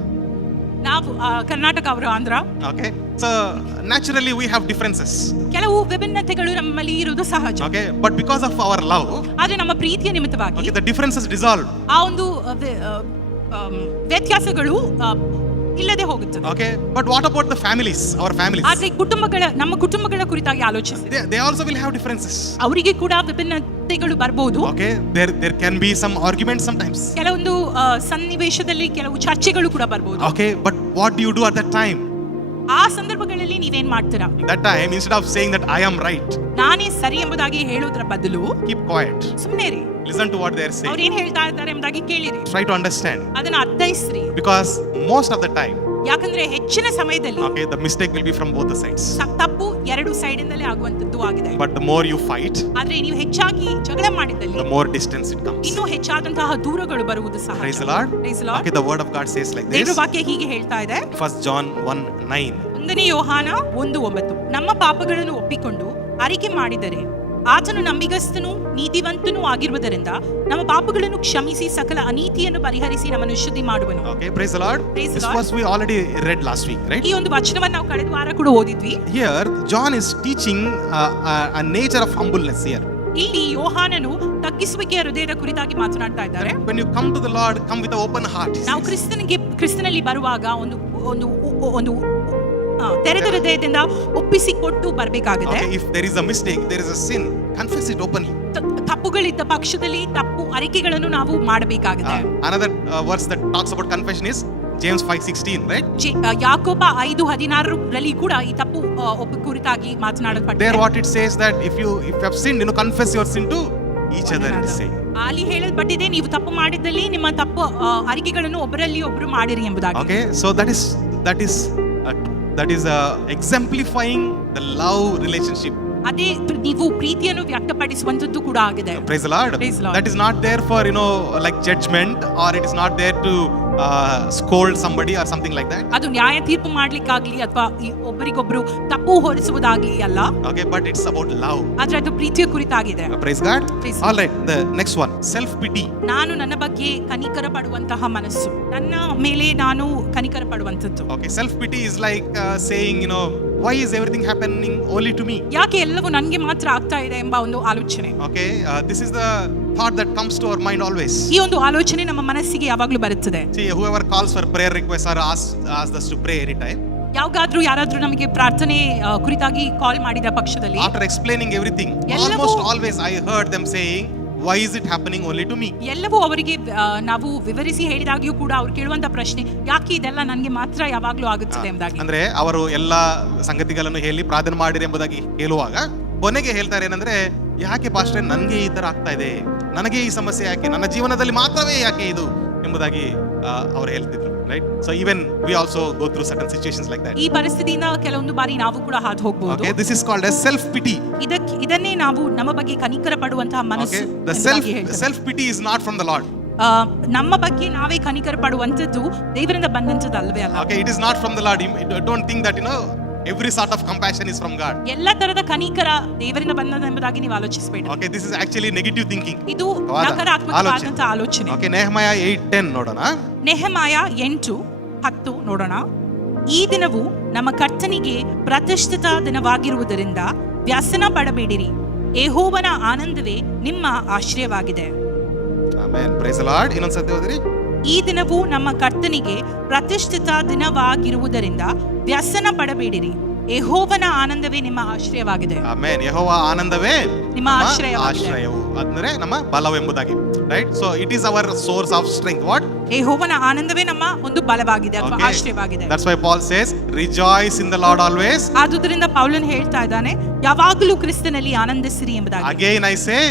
ನಾವು ಕರ್ನಾಟಕ, ಅವರು Andhra. Okay, so naturally we have differences. ಕೆಲವು ವಿಭಿನ್ನತೆಗಳು ನಮ್ಮಲ್ಲಿ ಇರುವುದು ಸಹಜ. Okay, but because of our love, ಆದ್ರೆ ನಮ್ಮ ಪ್ರೀತಿಯ ನಿಮಿತ್ತವಾಗಿ okay, the differences dissolved. ಆ ಒಂದು ವ್ಯತ್ಯಾಸಗಳು ಇಲ್ಲದೆ ಹೋಗುತ್ತದೆ. Okay, but what about the families, our families? ಆದ್ರೆ ನಮ್ಮ ಕುಟುಂಬಗಳ ಕುರಿತಾಗಿ ಆಲೋಚಿಸಿದೆ. They also will have differences. ಅವರಿಗೆ ಕೂಡ ವಿಭಿನ್ನತೆಗಳು ಬರಬಹುದು. Okay, there can be some arguments sometimes. ಕೆಲವೊಂದು ಸನ್ನಿವೇಶದಲ್ಲಿ ಕೆಲವು ಚರ್ಚೆಗಳು ಕೂಡ ಬರಬಹುದು. Okay, but what do you do at that time? ಆ ಸಂದರ್ಭಗಳಲ್ಲಿ ನೀವೇನ್ ಮಾಡ್ತೀರಾ? That time, instead of saying that I am right, ನಾನೇ ಸರಿ ಎಂಬುದಾಗಿ ಹೇಳೋದ್ರ ಬದಲು keep quiet. ಸುಮ್ಮನೆ Listen to what they are saying. ಅವ್ರು ಏನ್ ಹೇಳ್ತಾ ಇದ್ದಾರೆ ಎಂಬುದಾಗಿ ಕೇಳಿರಿ. Try to understand. ಅದನ್ನ ಅರ್ಥೈಸ್ರಿ. Because most of the time, ಯಾಕಂದ್ರೆ ಹೆಚ್ಚಿನ ಸಮಯದಲ್ಲಿ okay, the mistake will be from both the sides. ತಪ್ಪು ಎರಡು ಸೈಡ್ ಇಂದಲೇ ಆಗುವಂತದ್ದು ಆಗಿದೆ. But the more you fight, ಆದ್ರೆ ನೀವು ಹೆಚ್ಚಾಗಿ ಜಗಳ ಮಾಡಿದಲ್ಲಿ the more distance it comes. ಇನ್ನೂ ಹೆಚ್ಚಾದಂತಹ ದೂರಗಳು ಬರುವುದು ಸಹ. Praise the Lord. Praise the Lord. Okay, the word of God says like ದೇವರ this. ವಾಕ್ಯ ಹೀಗೆ ಹೇಳ್ತಾ ಇದೆ. 1 John 1:9. 1 ಯೋಹಾನ 1:9. ನಮ್ಮ ಪಾಪಗಳನ್ನು ಒಪ್ಪಿಕೊಂಡು ಅರಿಕೆ ಮಾಡಿದರೆ ಆತನು ನಂಬಿಗಸ್ತನೂ ನೀತಿವಂತನೂ ಆಗಿರುವುದರಿಂದ ನಮ್ಮ ಪಾಪಗಳನ್ನು ಕ್ಷಮಿಸಿ ಸಕಲ ಅನೀತಿಯನ್ನು ಪರಿಹರಿಸಿ ನಮ್ಮನ್ನು ಶುದ್ಧಿ ಮಾಡುವನು. Okay, praise the Lord. Praise the This Lord. verse we already read last week, right? ಈ ಒಂದು ವಚನವನ್ನು ನಾವು ಕಳೆದ ವಾರ ಕೂಡ ಓದಿದ್ವಿ. Here, John is teaching a nature of humbleness here. ಇಲ್ಲಿ ಯೋಹಾನನು ತಗ್ಗಿಸುವಿಕೆಯ ಹೃದಯದ ಕುರಿತಾಗಿ ಮಾತನಾಡ್ತಾ ಇದ್ದಾರೆ. When you come to the Lord, come with an open heart. ನಾವು ಕ್ರಿಸ್ತನಲ್ಲಿ ಬರುವಾಗ ಒಂದು ತೆರೆದ ಹೃದಯದಿಂದ ಒಪ್ಪಿಸಿಕೊಟ್ಟು ಬರಬೇಕಾಗಿದೆ. Okay, if there is a mistake, there is a sin, confess it openly. ತಪ್ಪುಗಳಿದ್ದ ಪಕ್ಷದಲ್ಲಿ ತಪ್ಪು ಅರಿಕೆಗಳನ್ನು ನಾವು ಮಾಡಬೇಕಾಗಿದೆ. Another verse that talks about confession is James 5:16, right? ಯಾಕೋಬ 5:16 ಕೂಡ ಈ ತಪ್ಪು ಕುರಿತಾಗಿ ಮಾತನಾಡಲ್ಪಟ್ಟಿದೆ. There what it says that if you have sinned, confess your sin to each other, it is saying. ಅಲ್ಲಿ ಹೇಳಲ್ಪಟ್ಟಿದೆ, ನೀವು ತಪ್ಪು ಮಾಡಿದಲ್ಲಿ ನಿಮ್ಮ ತಪ್ಪು ಅರಿಕೆಗಳನ್ನು ಒಬ್ಬರಲ್ಲಿ ಒಬ್ಬರು ಮಾಡಿರಿ ಎಂಬುದಾಗಿ. Okay, so that is exemplifying the love relationship. ಅದೇ ನೀವು ಪ್ರೀತಿಯನ್ನು ವ್ಯಕ್ತಪಡಿಸುವಂತದ್ದು ಕೂಡ ಆಗಿದೆ. Praise the Lord. Praise the Lord. That is not there for like judgment, or it is not there to scold somebody or something like that. ಅದು ನ್ಯಾಯ ತೀರ್ಪು ಮಾಡ್ಲಿಕ್ಕಾಗ್ಲಿ ಅಥವಾ ಒಬ್ಬರಿಗೊಬ್ರು ತಪ್ಪು ಹೊರಿಸುವುದಾಗ್ಲಿ ಅಲ್ಲ. Okay, but it's about love. ಆದ್ರೆ ಅದು ಪ್ರೀತಿಯ ಕುರಿತಾಗಿದೆ. Praise God. Praise All right, the next one, self pity. ನಾನು ನನ್ನ ಬಗ್ಗೆ ಕನಿಕರ ಪಡುವಂತಹ ಮನಸ್ಸು, ನನ್ನ ಮೇಲೆ ನಾನು ಕನಿಕರ ಪಡುವಂತದ್ದು. Okay, self pity is like saying, why is everything happening only to me? ಯಾಕೆ ಎಲ್ಲವೂ ನನಗೆ ಮಾತ್ರ ಆಗ್ತಾ ಇದೆ ಎಂಬ ಒಂದು ಆಲೋಚನೆ. Okay, this is the thought that comes to our mind always. ಈ ಒಂದು ಆಲೋಚನೆ ನಮ್ಮ ಮನಸ್ಸಿಗೆ ಯಾವಾಗಲೂ ಬರುತ್ತದೆ. See, whoever calls for prayer requests or asks us to pray anytime, ಯಾರಾದ್ರೂ ನಮಗೆ ಪ್ರಾರ್ಥನೆ ಕುರಿತಾಗಿ ಕಾಲ್ ಮಾಡಿದ ಪಕ್ಷದಲ್ಲಿ, after explaining everything, ಎಲ್ಲವೂ- almost always I heard them saying, why is it happening only to me? ಎಲ್ಲವೂ ಅವರಿಗೆ ನಾವು ವಿವರಿಸಿ ಹೇಳಿದಾಗ್ಯೂ ಕೂಡ ಅವ್ರು ಕೇಳುವಂತ ಪ್ರಶ್ನೆ, ಯಾಕೆ ಇದೆಲ್ಲ ನನಗೆ ಮಾತ್ರ ಯಾವಾಗ್ಲೂ ಆಗುತ್ತದೆ ಎಂಬುದಾಗಿ. ಅಂದ್ರೆ ಅವರು ಎಲ್ಲಾ ಸಂಗತಿಗಳನ್ನು ಹೇಳಿ ಪ್ರಾರ್ಥನೆ ಮಾಡಿರಿ ಎಂಬುದಾಗಿ ಹೇಳುವಾಗ ಕೊನೆಗೆ ಹೇಳ್ತಾರೆ ಏನಂದ್ರೆ, ಯಾಕೆ ಪಾಸ್ಟ್ರೆ ನನಗೆ ಈ ತರ ಆಗ್ತಾ ಇದೆ, ನನಗೆ ಈ ಸಮಸ್ಯೆ ಯಾಕೆ, ನನ್ನ ಜೀವನದಲ್ಲಿ ಮಾತ್ರವೇ ಯಾಕೆ ಇದು ಎಂಬುದಾಗಿ ಅವರು ಹೇಳ್ತಿದ್ರು, right? So even we also go through certain situations like that. ಈ ಪರಿಸ್ಥಿತಿಯಿಂದ ಕೆಲವೊಂದು ಬಾರಿ ನಾವು ಕೂಡ ಹಾದು ಹೋಗಬಹುದು. Okay, this is called as self pity. ಇದನ್ನೇ ನಾವು ನಮ್ಮ ಬಗ್ಗೆ ಕನಿಕರ ಪಡುವಂತಹ ಮನಸ್ಸು Okay, the ಎಂಬುದಾಗಿ ಹೇಳ್ತೇವೆ. self pity is not from the Lord. ನಮ್ಮ ಬಗ್ಗೆ ನಾವೇ ಕನಿಕರ ಪಡುವಂತದ್ದು ದೇವರಿಂದ ಬಂದಂತದ್ದು ಅಲ್ವೇ ಅಲ್ಲ. Okay, it is not from the Lord. Don't think that Every sort of compassion is from God. ಎಲ್ಲ ತರದ ಕನಿಕರ ದೇವರಿಂದ ಬಂದದೆಂಬುದಾಗಿ ನೀವು ಆಲೋಚಿಸಬೇಡಿ. Okay, this is actually negative thinking. ಇದು ನಕಾರಾತ್ಮಕವಾದಂತಹ ಆಲೋಚನೆ. Okay, Nehemiah 8:10 ನೋಡೋಣ. ನೆಹೆಮಾಯ 8:10 ನೋಡೋಣ. ಈ ದಿನವು ನಮ್ಮ ಕರ್ತನಿಗೆ ಪ್ರತಿಷ್ಠಿತ ದಿನವಾಗಿರುವುದರಿಂದ ವ್ಯಸನ ಪಡಬೇಡಿರಿ. ಯೆಹೋವನ ಆನಂದವೇ ನಿಮ್ಮ ಆಶ್ರಯವಾಗಿದೆ. Amen. Praise the Lord. ಇನ್ನೊಂದ್ಸತಿ ಓದಿರಿ. ಈ ದಿನವು ನಮ್ಮ ಕರ್ತನಿಗೆ ಪ್ರತಿಷ್ಠಿತ ದಿನವಾಗಿರುವುದರಿಂದ ವ್ಯಸನ ಪಡಬೇಡಿರಿ. ಯೆಹೋವನ ಆನಂದವೇ ನಿಮ್ಮ ಆಶ್ರಯವಾಗಿದೆ. ಆಮೆನ್. ಯೆಹೋವ ಆನಂದವೇ ನಿಮ್ಮ ಆಶ್ರಯವು ಅಂದ್ರೆ ನಮ್ಮ ಬಲವೆಂಬುದಾಗಿ. Right. So it is our source of strength. What? ಯೆಹೋವನ ಆನಂದವೇ ನಮ್ಮ ಒಂದು ಬಲವಾಗಿದೆ ಅಥವಾ ಆಶ್ರಯವಾಗಿದೆ. That's why Paul says rejoice in the Lord always. ಆದುದರಿಂದ ಪೌಲನ್ ಹೇಳ್ತಾ ಇದ್ದಾನೆ ಯಾವಾಗಲೂ ಕ್ರಿಸ್ತನಲ್ಲಿ ಆನಂದಿಸಿರಿ ಎಂಬುದಾಗಿ. Again I say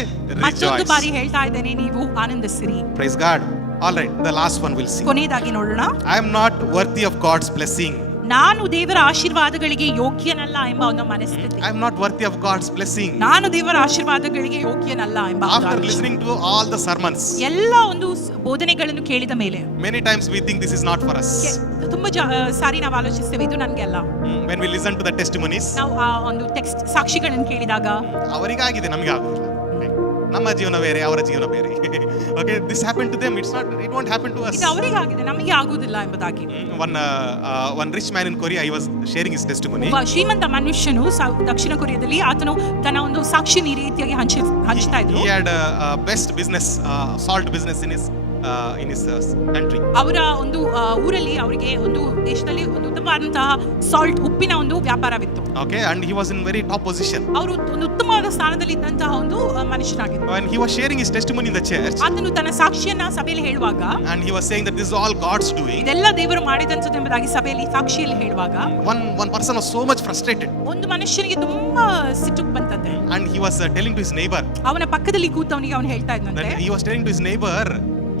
ಮತ್ತೊಂದು rejoice. ಬಾರಿ ಹೇಳ್ತಾ ಇದ್ದೇನೆ ನೀವು ಆನಂದಿಸಿರಿ. Praise God. All right, the last one we'll see. ಕೊನೆಯದಾಗಿ ನೋಡೋಣ. I am not worthy of God's blessing. ನಾನು ದೇವರ ಆಶೀರ್ವಾದಗಳಿಗೆ ಯೋಗ್ಯನಲ್ಲ ಎಂಬ ಒಂದು ಮನಸ್ಥಿತಿ. I am not worthy of God's blessing. ನಾನು ದೇವರ ಆಶೀರ್ವಾದಗಳಿಗೆ ಯೋಗ್ಯನಲ್ಲ ಎಂಬ After listening to all the sermons, ಎಲ್ಲ ಒಂದು ಬೋಧನೆಗಳನ್ನು ಕೇಳಿದ ಮೇಲೆ many times we think this is not for us. ತುಂಬಾ ಸಾರಿ ನಾವು ಆಲೋಚಿಸ್ತೇವೆ ಇದು ನನಗೆ ಅಲ್ಲ. When we listen to the testimonies, ನಾವು ಆ ಒಂದು ಟೆಕ್ಸ್ಟ್ ಸಾಕ್ಷಿಗಳನ್ನು ಕೇಳಿದಾಗ ಅವರಿಗಾಗಿದೆ, ನಮಗೆ ಆಗುದಿಲ್ಲ. ನಮ್ಮ ಜೀವನ ಬೇರೆ, ಅವರ ಜೀವನ ಬೇರೆ. Okay, this happened to them. It won't happen to us. ಇದು ಅವರಿಗಾಗಿದೆ, ನಮಗೆ ಆಗುವುದಿಲ್ಲ ಎಂಬುದಾಗಿ. One rich man in Korea, he was sharing his testimony. ಒಬ್ಬ ಶ್ರೀಮಂತ ಮನುಷ್ಯನು ದಕ್ಷಿಣ ಕೊರಿಯಾದಲ್ಲಿ ಆತನು ತನ್ನ ಒಂದು ಸಾಕ್ಷಿ ಈ ರೀತಿಯಾಗಿ ಹಂಚ್ತಾ ಇದ್ರು. He had a best business, salt business in his country. ಅವರ ಒಂದು ಊರಲ್ಲಿ ಅವರಿಗೆ ಒಂದು ದೇಶದಲ್ಲಿ ಒಂದು ಉತ್ತಮವಾದಂತಹ ಸಾಲ್ಟ್ ಉಪ್ಪಿನ ಒಂದು ವ್ಯಾಪಾರವಿತ್ತು. Okay, and he was in very top position. ಅವರು ಒಂದು ಉತ್ತಮವಾದ ಸ್ಥಾನದಲ್ಲಿ ಇದ್ದಂತಹ ಒಂದು ಮನುಷ್ಯನಾಗಿದ್ದರು. When he was sharing his testimony in the church, ಆತನು ತನ್ನ ಸಾಕ್ಷಿಯನ್ನ ಸಭೆಯಲ್ಲಿ ಹೇಳುವಾಗ, and he was saying that this is all God's doing, ಇದೆಲ್ಲ ದೇವರು ಮಾಡಿದಂಥದ್ದು ಎಂಬುದಾಗಿ ಸಭೆಯಲ್ಲಿ ಸಾಕ್ಷಿಯಲ್ಲಿ ಹೇಳುವಾಗ, one person was so much frustrated, ಒಂದು ಮನುಷ್ಯನಿಗೆ ತುಂಬಾ ಸಿಟ್ಟು ಬಂತಂತೆ. and he was telling to his neighbor, ಅವನ ಪಕ್ಕದಲ್ಲಿ ಕೂತವನಿಗೆ ಅವನು ಹೇಳ್ತಾ ಇದ್ದಂತೆ, he was telling to his neighbor,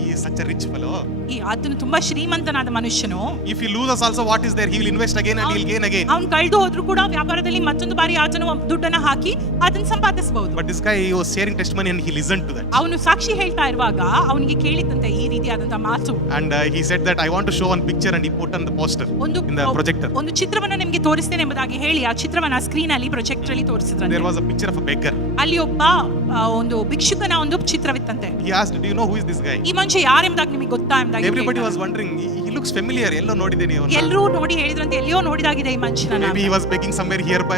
he is such a rich fellow. ಈ ಆತನು ತುಂಬಾ ಶ್ರೀಮಂತನಾದ ಮನುಷ್ಯನು. If he loses also, what is there? He will invest again and he will gain again. ಅವನು ಕಳೆದು ಹೋದ್ರು ಕೂಡ ವ್ಯಾಪಾರದಲ್ಲಿ ಮತ್ತೊಂದು ಬಾರಿ ಆತನು ದುಡ್ಡನ್ನ ಹಾಕಿ ಅದನ್ನ ಸಂಪಾದಿಸಬಹುದು. But this guy, he was sharing testimony and he listened to that. ಅವನು ಸಾಕ್ಷಿ ಹೇಳ್ತಾ ಇರುವಾಗ ಅವನಿಗೆ ಕೇಳಿದಂತೆ ಈ ರೀತಿಯಾದಂತಹ ಮಾತು. And he said that I want to show one picture, and he put on the poster in the projector. ಒಂದು ಚಿತ್ರವನ್ನ ನಿಮಗೆ ತೋರಿಸ್ತೇನೆ ಎಂಬುದಾಗಿ ಹೇಳಿ ಆ ಚಿತ್ರವನ್ನ ಸ್ಕ್ರೀನ್ ಅಲ್ಲಿ ಪ್ರೊಜೆಕ್ಟರ್ ಅಲ್ಲಿ ತೋರಿಸಿದ್ರಂತೆ. There was a picture of a beggar. ಅಲ್ಲಿ ಒಬ್ಬ ಒಂದು ಭಿಕ್ಷುಕನ ಒಂದು ಚಿತ್ರವಿತ್ತಂತೆ. He asked, do you know who is this guy? ಈ ಮನುಷ್ಯ ಯಾರೆಂಬುದಾಗಿ ನಿಮಗೆ ಗೊತ್ತಾ ಎಂಬುದಾಗಿ. Everybody was wondering, he looks familiar. ಎಲ್ಲೋ ನೋಡಿದ್ದೇನೆ ಇವನು. ಎಲ್ಲರೂ ನೋಡಿ ಹೇಳಿದ್ರಂತೆ ಎಲ್ಲಿಯೋ ನೋಡಿದಾಗಿದೆ ಈ ಮನುಷ್ಯನನ್ನ. Maybe he was begging somewhere nearby.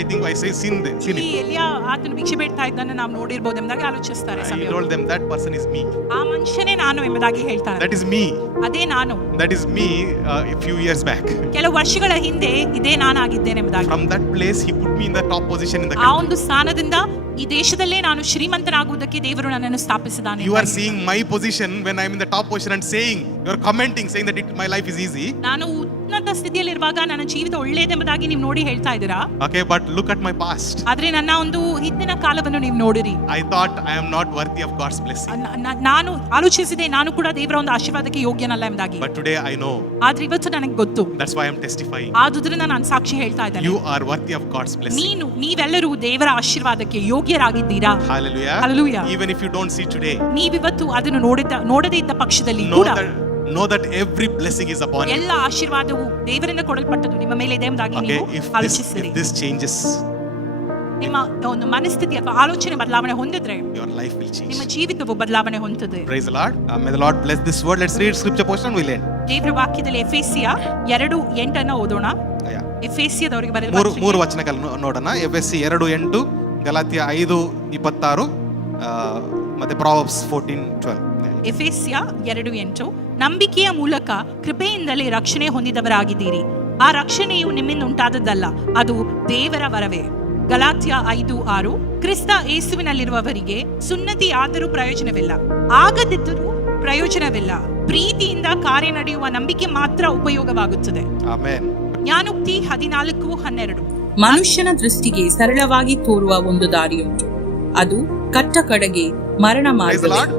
I think I say seen him. ಎಲ್ಲಿಯ ಆತನು ಭಿಕ್ಷೆ ಬೇಡ್ತಾ ಇದ್ದನ್ನ ನಾವು ನೋಡಿರಬಹುದು ಎಂಬುದಾಗಿ ಆಲೋಚಿಸ್ತಾರೆ. He told them that person is me. ಆ ಮನುಷ್ಯನೇ ನಾನು ಎಂಬುದಾಗಿ ಹೇಳ್ತಾರೆ. That is me. ಅದೇ ನಾನು. That is me a few years back. ಕೆಲವು ವರ್ಷಗಳ ಹಿಂದೆ ಇದೇ ನಾನಾಗಿದ್ದೇನೆ ಎಂಬುದಾಗಿ. From that place he put me in the top position in the ಆ country. ಒಂದು ಸ್ಥಾನದಿಂದ ಈ ದೇಶದಲ್ಲೇ ನಾನು ಶ್ರೀಮಂತನಾಗುವುದಕ್ಕೆ ದೇವರು ನನ್ನನ್ನು ಸ್ಥಾಪಿಸಿದ್ದಾನೆ. You are seeing my position when I am in the top position and saying, you are commenting saying that my life is easy. ನಾನು ಉನ್ನತ ಸ್ಥಿತಿಯಲ್ಲಿರುವಾಗ ನನ್ನ ಜೀವಿತ ಒಳ್ಳೆಯದೆಂಬುದಾಗಿ ನೀವು ನೋಡಿ ಹೇಳ್ತಾ ಇದ್ದೀರಾ. Okay, but look at my past. ಆದ್ರೆ ನನ್ನ ಒಂದು ಹಿಂದಿನ ಕಾಲವನ್ನು ನೀವು ನೋಡಿರಿ. I thought I am not worthy of God's blessing. ನಾನು ಆಲೋಚಿಸಿದೆ ನಾನು ಕೂಡ ದೇವರ ಒಂದು ಆಶೀರ್ವಾದಕ್ಕೆ ಯೋಗ್ಯನಲ್ಲ ಎಂಬುದಾಗಿ. But today I know. ಆದ್ರೆ ಇವತ್ತು ನನಗೆ ಗೊತ್ತು. That's why I am testifying. ಆದುದರಿಂದ ನಾನು ಸಾಕ್ಷಿ ಹೇಳ್ತಾ ಇದ್ದೇನೆ. You are worthy of God's blessing. ನೀವೆಲ್ಲರೂ ದೇವರ ಆಶೀರ್ವಾದಕ್ಕೆ ಯೋಗ್ಯರಾಗಿದ್ದೀರಾ. Hallelujah. Hallelujah. Even if you don't see today, ನೀವಿವತ್ತು ಅದನ್ನು ನೋಡದೇ ಇದ್ದ ಪಕ್ಷದಲ್ಲಿ ಕೂಡ know that every blessing is upon you. ಎಲ್ಲ ಆಶೀರ್ವಾದವು ದೇವರಿಂದ ಕೊಡಲ್ಪಟ್ಟದ್ದು ನಿಮ್ಮ ಮೇಲೆ ಇದೆ ಎಂಬುದಾಗಿ Okay, ನೀವು if ಆಲೋಚಿಸಿರಿ. this changes, ನಿಮ್ಮ ಒಂದು ಮನಸ್ಥಿತಿ ಅಥವಾ ಆಲೋಚನೆ ಬದಲಾವಣೆ ಹೊಂದಿದ್ರೆ your life will change. ನಿಮ್ಮ ಜೀವಿತವು ಬದಲಾವಣೆ ಹೊಂದುತ್ತದೆ. Praise the Lord. May the Lord bless this word. Let's read scripture portion and we'll end. ದೇವರ ವಾಕ್ಯದಲ್ಲಿ ಎಫೆಸಿಯ 2:8 ಓದೋಣ. ಎಫೆಸಿಯದವರಿಗೆ ಬರೆದ ಮೂರು ವಚನಗಳನ್ನು ನೋಡೋಣ. ಎಫೆಸಿ 2:8, ಗಲಾತ್ಯ 5:26, ಮತ್ತೆ ಪ್ರಾವರ್ಬ್ಸ್ 14:12. ಎಫೆಸಿಯ 2:8 ನಂಬಿಕೆಯ ಮೂಲಕ ಕೃಪೆಯಿಂದಲೇ ರಕ್ಷಣೆ ಹೊಂದಿದವರಾಗಿದ್ದೀರಿ. ಆ ರಕ್ಷಣೆಯು ನಿಮ್ಮಿಂದ ಉಂಟಾದದ್ದಲ್ಲ, ಅದು ದೇವರ ವರವೇ. ಗಲಾತ್ಯ 5:6 ಕ್ರಿಸ್ತ ಯೇಸುವಿನಲ್ಲಿರುವವರಿಗೆ ಸುನ್ನತಿ ಆದರೂ ಪ್ರಯೋಜನವಿಲ್ಲ, ಆಗದಿದ್ದರೂ ಪ್ರಯೋಜನವಿಲ್ಲ, ಪ್ರೀತಿಯಿಂದ ಕಾರ್ಯ ನಡೆಯುವ ನಂಬಿಕೆ ಮಾತ್ರ ಉಪಯೋಗವಾಗುತ್ತದೆ. ಆಮೆನ್. ಜ್ಞಾನೋಕ್ತಿ 14:12 ಮನುಷ್ಯನ ದೃಷ್ಟಿಗೆ ಸರಳವಾಗಿ ತೋರುವ ಒಂದು ದಾರಿಯುಂಟು, ಅದು ಕಟ್ಟ ಕಡೆಗೆ ಮರಣ Praise the ಮಾರ್ಗವೇ. Lord.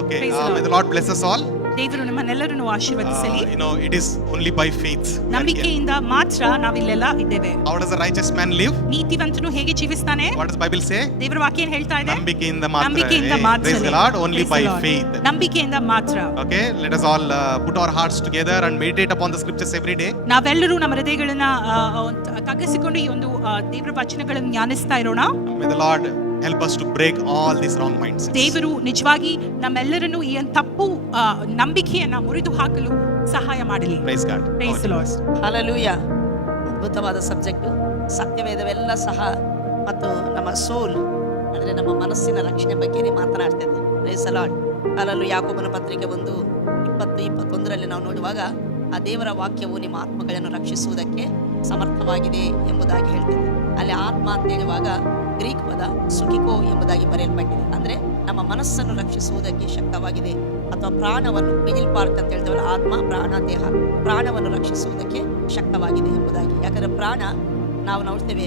Okay, may the Lord bless us all. ದೇವರು ನಮ್ಮನ್ನೆಲ್ಲರನ್ನು ಆಶೀರ್ವದಿಸಲಿ. It is only by faith. ನಂಬಿಕೆಯಿಂದ ಮಾತ್ರ ನಾವಿಲ್ಲೆಲ್ಲ ಇದ್ದೇವೆ. How does a righteous man live? ನೀತಿವಂತನು ಹೇಗೆ ಜೀವಿಸ್ತಾನೆ? What does Bible say? ದೇವರ ವಾಕ್ಯ ಏನ್ ಹೇಳ್ತಾ ಇದೆ? ನಂಬಿಕೆಯಿಂದ ಮಾತ್ರ. ನಂಬಿಕೆಯಿಂದ Hey, ಮಾತ್ರ. praise the Lord, only Praise by the Lord. faith. ನಂಬಿಕೆಯಿಂದ ಮಾತ್ರ. Okay, let us all put our hearts together and meditate upon the scriptures every day. ನಾವೆಲ್ಲರೂ ನಮ್ಮ ಹೃದಯಗಳನ್ನ ತಗ್ಗಿಸಿಕೊಂಡು ಈ ಒಂದು ದೇವರ ವಚನಗಳನ್ನು ಧ್ಯಾನಿಸ್ತಾ ಇರೋಣ. May the Lord help us to break all these wrong mindsets. ದೇವರು ನಿಜವಾಗಿ ನಮ್ಮೆಲ್ಲರನ್ನು ಈ ತಪ್ಪು ನಂಬಿಕೆಯನ್ನ ಮುರಿದು ಹಾಕಲು ಸಹಾಯ ಮಾಡಲಿ. Praise God. Praise the Lord. Hallelujah. ಅದ್ಭುತವಾದ ಸಬ್ಜೆಕ್ಟು. ಸತ್ಯವೇದವೆಲ್ಲ ಸಹ ಮತ್ತು ನಮ್ಮ ಸೋಲ್ ಅಂದರೆ ನಮ್ಮ ಮನಸ್ಸಿನ ರಕ್ಷಣೆ ಬಗ್ಗೆ ಮಾತನಾಡ್ತೈತೆ. Praise the Lord. ಹಲ್ಲೆಲೂಯಾ. ಯಾಕೋಬನ ಪತ್ರಿಕೆ 1:20-21 ನಾವು ನೋಡುವಾಗ ಆ ದೇವರ ವಾಕ್ಯವು ನಿಮ್ಮ ಆತ್ಮಗಳನ್ನು ರಕ್ಷಿಸುವುದಕ್ಕೆ ಸಮರ್ಥವಾಗಿದೆ ಎಂಬುದಾಗಿ ಹೇಳ್ತದೆ. ಅಲ್ಲಿ ಆತ್ಮ ಅಂತ ಹೇಳುವಾಗ ಗ್ರೀಕ್ ಪದ ಸುಖಿಕೋ ಎಂಬುದಾಗಿ ಬರೆಯಲ್ಪಟ್ಟಿದೆ. ಅಂದರೆ ನಮ್ಮ ಮನಸ್ಸನ್ನು ರಕ್ಷಿಸುವುದಕ್ಕೆ ಶಕ್ತವಾಗಿದೆ. ಅಥವಾ ಪ್ರಾಣವನ್ನು, ಮಿಡಿಲ್ ಪಾರ್ಟ್ ಅಂತ ಹೇಳ್ತೇವಲ್ಲ, ಆತ್ಮ, ಪ್ರಾಣ, ದೇಹ, ಪ್ರಾಣವನ್ನು ರಕ್ಷಿಸುವುದಕ್ಕೆ ಶಕ್ತವಾಗಿದೆ ಎಂಬುದಾಗಿ. ಯಾಕಂದರೆ ಪ್ರಾಣ ನಾವು ನೋಡ್ತೇವೆ,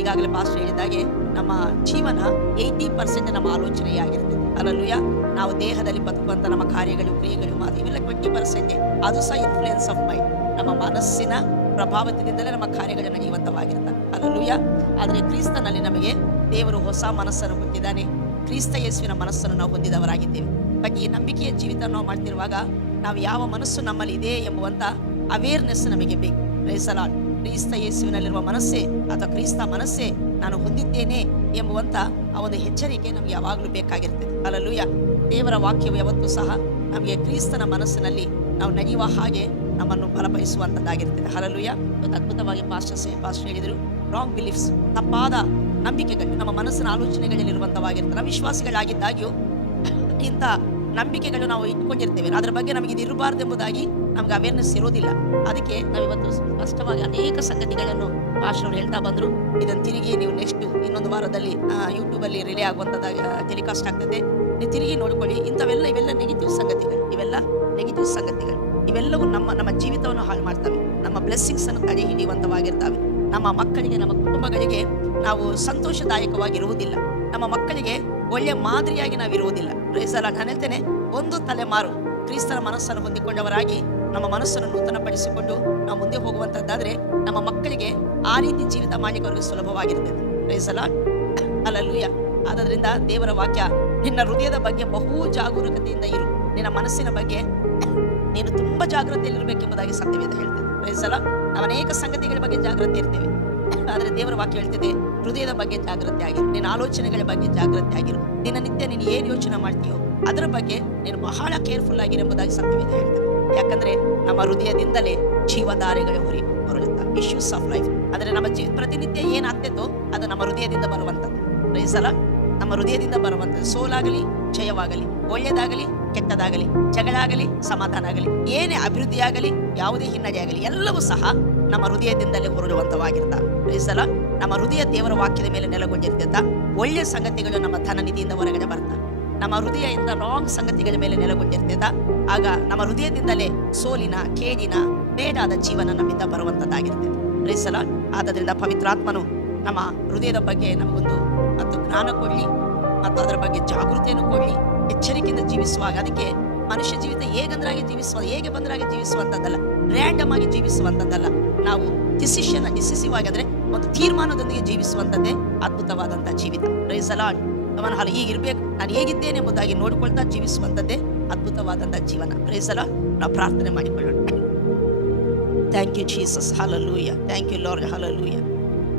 ಈಗಾಗಲೇ ಪಾಸ್ಟರ್ ಹೇಳಿದಾಗೆ ನಮ್ಮ ಜೀವನ 80% ನಮ್ಮ ಆಲೋಚನೆಯಾಗಿರ್ತದೆ. ಅಲ್ಲೂಯ. ನಾವು ದೇಹದಲ್ಲಿ ಬದುಕುವಂಥ ನಮ್ಮ ಕಾರ್ಯಗಳು, ಕ್ರಿಯೆಗಳು, ಮಾತು ಇವೆಲ್ಲ 20%. ಅದು ಸಹ ಇನ್ಫ್ಲುಯೆನ್ಸ್ ಆಫ್ ಮೈಂಡ್. ನಮ್ಮ ಮನಸ್ಸಿನ ಪ್ರಭಾವದಿಂದಲೇ ನಮ್ಮ ಕಾರ್ಯಗಳು ನಡೆಯುವಂಥವಾಗಿರ್ತವೆ. ಅಲ್ಲೂಯ. ಆದರೆ ಕ್ರಿಸ್ತನಲ್ಲಿ ನಮಗೆ ದೇವರು ಹೊಸ ಮನಸ್ಸನ್ನು ಕೊಟ್ಟಿದ್ದಾನೆ. ಕ್ರಿಸ್ತ ಯೇಸುವಿನ ಮನಸ್ಸನ್ನು ನಾವು ಹೊಂದಿದವರಾಗಿದ್ದೇವೆ. ಬಟ್ ಈ ನಂಬಿಕೆಯ ಜೀವಿತ ನಾವು ಮಾಡ್ತಿರುವಾಗ ನಾವು ಯಾವ ಮನಸ್ಸು ನಮ್ಮಲ್ಲಿ ಇದೆ ಎಂಬುವಂಥ ಅವೇರ್ನೆಸ್ ನಮಗೆ ಬೇಕು. Praise the Lord. ಕ್ರಿಸ್ತ ಯೇಸುವಿನಲ್ಲಿರುವ ಮನಸ್ಸೇ ಅಥವಾ ಕ್ರಿಸ್ತ ಮನಸ್ಸೇ ನಾನು ಹೊಂದಿದ್ದೇನೆ ಎಂಬುವಂಥ ಆ ಒಂದು ಎಚ್ಚರಿಕೆ ನಮಗೆ ಯಾವಾಗಲೂ ಬೇಕಾಗಿರ್ತದೆ. ಹಲ್ಲೆಲೂಯ. ದೇವರ ವಾಕ್ಯವು ಯಾವತ್ತೂ ಸಹ ನಮಗೆ ಕ್ರಿಸ್ತನ ಮನಸ್ಸಿನಲ್ಲಿ ನಾವು ನಡೆಯುವ ಹಾಗೆ ನಮ್ಮನ್ನು ಬಲಪಡಿಸುವಂಥದ್ದಾಗಿರ್ತದೆ. ಹಲ್ಲೆಲೂಯ. ಇವತ್ತು ಅದ್ಭುತವಾಗಿ ಪಾಸ್ಟರ್ ಹೇಳಿದರು, ರಾಂಗ್ ಬಿಲೀಫ್ಸ್, ತಪ್ಪಾದ ನಂಬಿಕೆಗಳು ನಮ್ಮ ಮನಸ್ಸಿನ ಆಲೋಚನೆಗಳಲ್ಲಿರುವಂಥವಾಗಿರ್ತದೆ. ನಾವು ವಿಶ್ವಾಸಿಗಳಾಗಿದ್ದಾಗ್ಯೂ ಇಂಥ ನಂಬಿಕೆಗಳು ನಾವು ಇಟ್ಕೊಂಡಿರ್ತೇವೆ. ಅದರ ಬಗ್ಗೆ ನಮಗೆ ಇದು ಇರಬಾರ್ದೆಂಬುದಾಗಿ ನಮ್ಗೆ ಅವೇರ್ನೆಸ್ ಇರೋದಿಲ್ಲ. ಅದಕ್ಕೆ ನಾವಿವತ್ತು ಸ್ಪಷ್ಟವಾಗಿ ಅನೇಕ ಸಂಗತಿಗಳನ್ನು ಪಾಸ್ಟರ್ ಹೇಳ್ತಾ ಬಂದರು. ಇದನ್ನು ತಿರುಗಿ ನೀವು ನೆಕ್ಸ್ಟ್ ಇನ್ನೊಂದು ವಾರದಲ್ಲಿ ಯೂಟ್ಯೂಬಲ್ಲಿ ರಿಲೇ ಆಗುವಂಥದ್ದಾಗಿ ಟೆಲಿಕಾಸ್ಟ್ ಆಗ್ತದೆ. ನೀವು ತಿರುಗಿ ನೋಡ್ಕೊಳ್ಳಿ. ಇವೆಲ್ಲ ನೆಗೆಟಿವ್ ಸಂಗತಿಗಳು. ಇವೆಲ್ಲವೂ ನಮ್ಮ ಜೀವಿತವನ್ನು ಹಾಳು ಮಾಡ್ತವೆ. ನಮ್ಮ ಬ್ಲೆಸ್ಸಿಂಗ್ಸ್ ಅನ್ನು ತಡೆ ಹಿಡಿಯುವಂಥವಾಗಿರ್ತವೆ. ನಮ್ಮ ಮಕ್ಕಳಿಗೆ, ನಮ್ಮ ಕುಟುಂಬಗಳಿಗೆ ನಾವು ಸಂತೋಷದಾಯಕವಾಗಿರುವುದಿಲ್ಲ. ನಮ್ಮ ಮಕ್ಕಳಿಗೆ ಒಳ್ಳೆಯ ಮಾದರಿಯಾಗಿ ನಾವು ಇರುವುದಿಲ್ಲ. Praise the Lord. ನಾನು ಹೇಳ್ತೇನೆ, ಒಂದು ತಲೆಮಾರು ಕ್ರಿಸ್ತನ ಮನಸ್ಸನ್ನು ಹೊಂದಿಕೊಂಡವರಾಗಿ ನಮ್ಮ ಮನಸ್ಸನ್ನು ನೂತನಪಡಿಸಿಕೊಂಡು ನಾವು ಮುಂದೆ ಹೋಗುವಂಥದ್ದಾದರೆ ನಮ್ಮ ಮಕ್ಕಳಿಗೆ ಆ ರೀತಿ ಜೀವಿತ ಮಾಡಲಿಕ್ಕೆ ಅವರಿಗೆ ಸುಲಭವಾಗಿರ್ತದೆ. Praise the Lord. ಹಲ್ಲೆಲೂಯಾ. ಆದ್ದರಿಂದ ದೇವರ ವಾಕ್ಯ, ನಿನ್ನ ಹೃದಯದ ಬಗ್ಗೆ ಬಹು ಜಾಗರೂಕತೆಯಿಂದ ಇರು, ನಿನ್ನ ಮನಸ್ಸಿನ ಬಗ್ಗೆ ನೀನು ತುಂಬಾ ಜಾಗೃತಿಯಲ್ಲಿರಬೇಕೆಂಬುದಾಗಿ ಸತ್ಯವೇದ ಹೇಳ್ತದೆ. Praise the Lord. ನಾವು ಅನೇಕ ಸಂಗತಿಗಳ ಬಗ್ಗೆ ಜಾಗೃತಿ ಇರ್ತೇವೆ, ಆದರೆ ದೇವರ ವಾಕ್ಯ ಹೇಳ್ತದೆ, ಹೃದಯದ ಬಗ್ಗೆ ಜಾಗೃತಿ ಆಗಿರು, ನಿನ್ನ ಆಲೋಚನೆಗಳ ಬಗ್ಗೆ ಜಾಗೃತಿ ಆಗಿರು, ದಿನನಿತ್ಯ ನೀನು ಏನು ಯೋಚನೆ ಮಾಡ್ತೀಯೋ ಅದರ ಬಗ್ಗೆ ನೀನು ಬಹಳ ಕೇರ್ಫುಲ್ ಆಗಿರು ಎಂಬುದಾಗಿ ಸತ್ಯವೇದ ಹೇಳ್ತದೆ. ಯಾಕಂದ್ರೆ ನಮ್ಮ ಹೃದಯದಿಂದಲೇ ಜೀವಧಾರೆಗಳು ಹೊರಡುತ್ತವೆ, ಇಶ್ಯೂಸ್ ಆಫ್ ಲೈಫ್. ಆದರೆ ನಮ್ಮ ಪ್ರತಿನಿತ್ಯ ಏನಾಗ್ತೈತೋ ಅದು ನಮ್ಮ ಹೃದಯದಿಂದ ಬರುವಂಥದ್ದು. Praise the Lord. ನಮ್ಮ ಹೃದಯದಿಂದ ಬರುವಂಥದ್ದು. ಸೋಲಾಗಲಿ, ಜಯವಾಗಲಿ, ಒಳ್ಳೆಯದಾಗಲಿ, ಕೆಟ್ಟದಾಗಲಿ, ಜಗಳಾಗಲಿ, ಸಮಾಧಾನ ಆಗಲಿ, ಏನೇ ಅಭಿವೃದ್ಧಿಯಾಗಲಿ, ಯಾವುದೇ ಹಿನ್ನಡೆ ಆಗಲಿ, ಎಲ್ಲವೂ ಸಹ ನಮ್ಮ ಹೃದಯದಿಂದಲೇ ಹೊರಡುವಂಥವಾಗಿರ್ತವೆ. Praise the Lord. ನಮ್ಮ ಹೃದಯ ದೇವರ ವಾಕ್ಯದ ಮೇಲೆ ನೆಲೆಗೊಂಡಿರ್ತೈತ. ಒಳ್ಳೆಯ ಸಂಗತಿಗಳು ನಮ್ಮ ಧನನಿಧಿಯಿಂದ ಹೊರಗಡೆ ಬರ್ತವೆ. ನಮ್ಮ ಹೃದಯದಿಂದ ರಾಂಗ್ ಸಂಗತಿಗಳ ಮೇಲೆ ನೆಲೆಗೊಂಡಿರ್ತೈತ. ಆಗ ನಮ್ಮ ಹೃದಯದಿಂದಲೇ ಸೋಲಿನ, ಕೇಡಿನ, ಬೇಡಾದ ಜೀವನ ನಮ್ಮಿಂದ ಬರುವಂಥದ್ದಾಗಿರ್ತದೆ. Price the lord. ಆದ್ದರಿಂದ ಪವಿತ್ರಾತ್ಮನು ನಮ್ಮ ಹೃದಯದ ಬಗ್ಗೆ ನಮಗೊಂದು ಮತ್ತು ಜ್ಞಾನ ಕೊಡಲಿ ಮತ್ತು ಅದರ ಬಗ್ಗೆ ಜಾಗೃತಿಯನ್ನು ಕೊಡಲಿ. ಎಚ್ಚರಿಕೆಯಿಂದ ಜೀವಿಸುವಾಗ, ಅದಕ್ಕೆ ಮನುಷ್ಯ ಜೀವಿತ ಹೇಗೆ ಬಂದ್ರಾಗೆ ಜೀವಿಸುವಂಥದ್ದಲ್ಲ, ರ್ಯಾಂಡಮ್ ಆಗಿ ಜೀವಿಸುವಂಥದ್ದಲ್ಲ. ನಾವು ಡಿಸಿಸಿವ್ ಆಗಿ ಅಂದರೆ ಒಂದು ತೀರ್ಮಾನದೊಂದಿಗೆ ಜೀವಿಸುವಂಥದ್ದೇ ಅದ್ಭುತವಾದಂಥ ಜೀವಿತ. Praise the Lord. ಅವನ ಹಾಲು ಹೀಗಿರ್ಬೇಕು, ನಾನು ಹೇಗಿದ್ದೇನೆ ಎಂಬುದಾಗಿ ನೋಡಿಕೊಳ್ತಾ ಜೀವಿಸುವಂಥದ್ದೇ ಅದ್ಭುತವಾದಂಥ ಜೀವನ. Praise the Lord. ನಾವು ಪ್ರಾರ್ಥನೆ ಮಾಡಿಕೊಳ್ಳೋಣ. Thank you Jesus. Hallelujah. Thank you Lord. Hallelujah.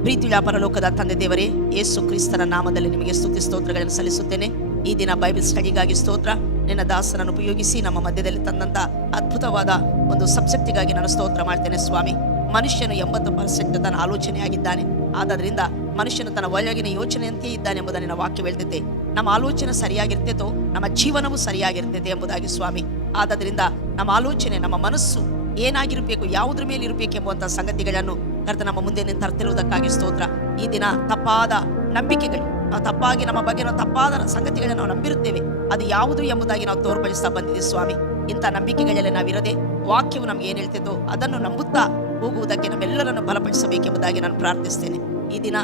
ಪ್ರೀತಿಯ ಪರಲೋಕದ ತಂದೆ ದೇವರೇ, ಯೇಸು ಕ್ರಿಸ್ತನ ನಾಮದಲ್ಲಿ ನಿಮಗೆ ಸ್ತುತಿ ಸ್ತೋತ್ರಗಳನ್ನು ಸಲ್ಲಿಸುತ್ತೇನೆ. ಈ ದಿನ ಬೈಬಲ್ ಸ್ಟಡಿಗಾಗಿ ಸ್ತೋತ್ರ. ನಿನ್ನ ದಾಸನನ್ನು ಉಪಯೋಗಿಸಿ ನಮ್ಮ ಮಧ್ಯದಲ್ಲಿ ತಂದಂಥ ಅದ್ಭುತವಾದ ಒಂದು ಸಬ್ಜೆಕ್ಟಿಗಾಗಿ ನಾನು ಸ್ತೋತ್ರ ಮಾಡ್ತೇನೆ ಸ್ವಾಮಿ. ಮನುಷ್ಯನು 80% ತನ್ನ ಆಲೋಚನೆಯಾಗಿದ್ದಾನೆ. ಆದ್ದರಿಂದ ಮನುಷ್ಯನು ತನ್ನ ಒಳಗಿನ ಯೋಚನೆಯಂತೆಯೇ ಇದ್ದಾನೆ ಎಂಬುದನ್ನು ನಿನ್ನ ವಾಕ್ಯ ಹೇಳ್ತೈತೆ. ನಮ್ಮ ಆಲೋಚನೆ ಸರಿಯಾಗಿರ್ತೈತೋ ನಮ್ಮ ಜೀವನವೂ ಸರಿಯಾಗಿರ್ತೈತೆ ಎಂಬುದಾಗಿ ಸ್ವಾಮಿ. ಆದ್ದರಿಂದ ನಮ್ಮ ಆಲೋಚನೆ, ನಮ್ಮ ಮನಸ್ಸು ಏನಾಗಿರಬೇಕು, ಯಾವುದ್ರ ಮೇಲೆ ಇರಬೇಕು ಎಂಬುವಂಥ ಸಂಗತಿಗಳನ್ನು ಕರ್ತ ನಮ್ಮ ಮುಂದೆ ನಿಂತು ತರ್ತಿರುವುದಕ್ಕಾಗಿ ಸ್ತೋತ್ರ. ಈ ದಿನ ತಪ್ಪಾದ ನಂಬಿಕೆಗಳು, ನಾವು ತಪ್ಪಾಗಿ ನಮ್ಮ ಬಗ್ಗೆ ನಾವು ತಪ್ಪಾದ ಸಂಗತಿಗಳನ್ನು ನಾವು ನಂಬಿರುತ್ತೇವೆ, ಅದು ಯಾವುದು ಎಂಬುದಾಗಿ ನಾವು ತೋರ್ಪಡಿಸ್ತಾ ಬಂದಿದ್ದೀವಿ ಸ್ವಾಮಿ. ಇಂಥ ನಂಬಿಕೆಗಳಲ್ಲಿ ನಾವಿರದೆ ವಾಕ್ಯವು ನಮ್ಗೆ ಏನು ಹೇಳ್ತಿದ್ದೋ ಅದನ್ನು ನಂಬುತ್ತಾ ಹೋಗುವುದಕ್ಕೆ ನಮ್ಮೆಲ್ಲರನ್ನು ಬಲಪಡಿಸಬೇಕೆಂಬುದಾಗಿ ನಾನು ಪ್ರಾರ್ಥಿಸ್ತೇನೆ. ಈ ದಿನ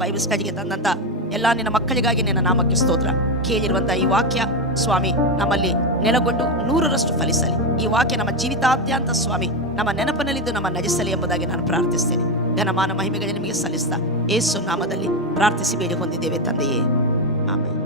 ಬೈಬಲ್ ಸ್ಟಡಿಗೆ ತಂದಂಥ ಎಲ್ಲ ನಿನ್ನ ಮಕ್ಕಳಿಗಾಗಿ ನಿನ್ನ ನಾಮಕ್ಕೆ ಸ್ತೋತ್ರ. ಕೇಳಿರುವಂಥ ಈ ವಾಕ್ಯ ಸ್ವಾಮಿ ನಮ್ಮಲ್ಲಿ ನೆಲೆಗೊಂಡು 100ರಷ್ಟು ಫಲಿಸಲಿ. ಈ ವಾಕ್ಯ ನಮ್ಮ ಜೀವಿತಾದ್ಯಂತ ಸ್ವಾಮಿ ನಮ್ಮ ನೆನಪಿನಲ್ಲಿದ್ದು ನಮ್ಮ ನಜಿಸಲಿ ಎಂಬುದಾಗಿ ನಾನು ಪ್ರಾರ್ಥಿಸ್ತೇನೆ. ಘನಮಾನ ಮಹಿಮೆಗಳೇ ನಿಮಗೆ ಸಲ್ಲಿಸ್ತಾ ಯೇಸು ನಾಮದಲ್ಲಿ ಪ್ರಾರ್ಥಿಸಿ ಬೇಡಿ ಹೊಂದಿದ್ದೇವೆ ತಂದೆಯೇ, ಆಮೆನ್.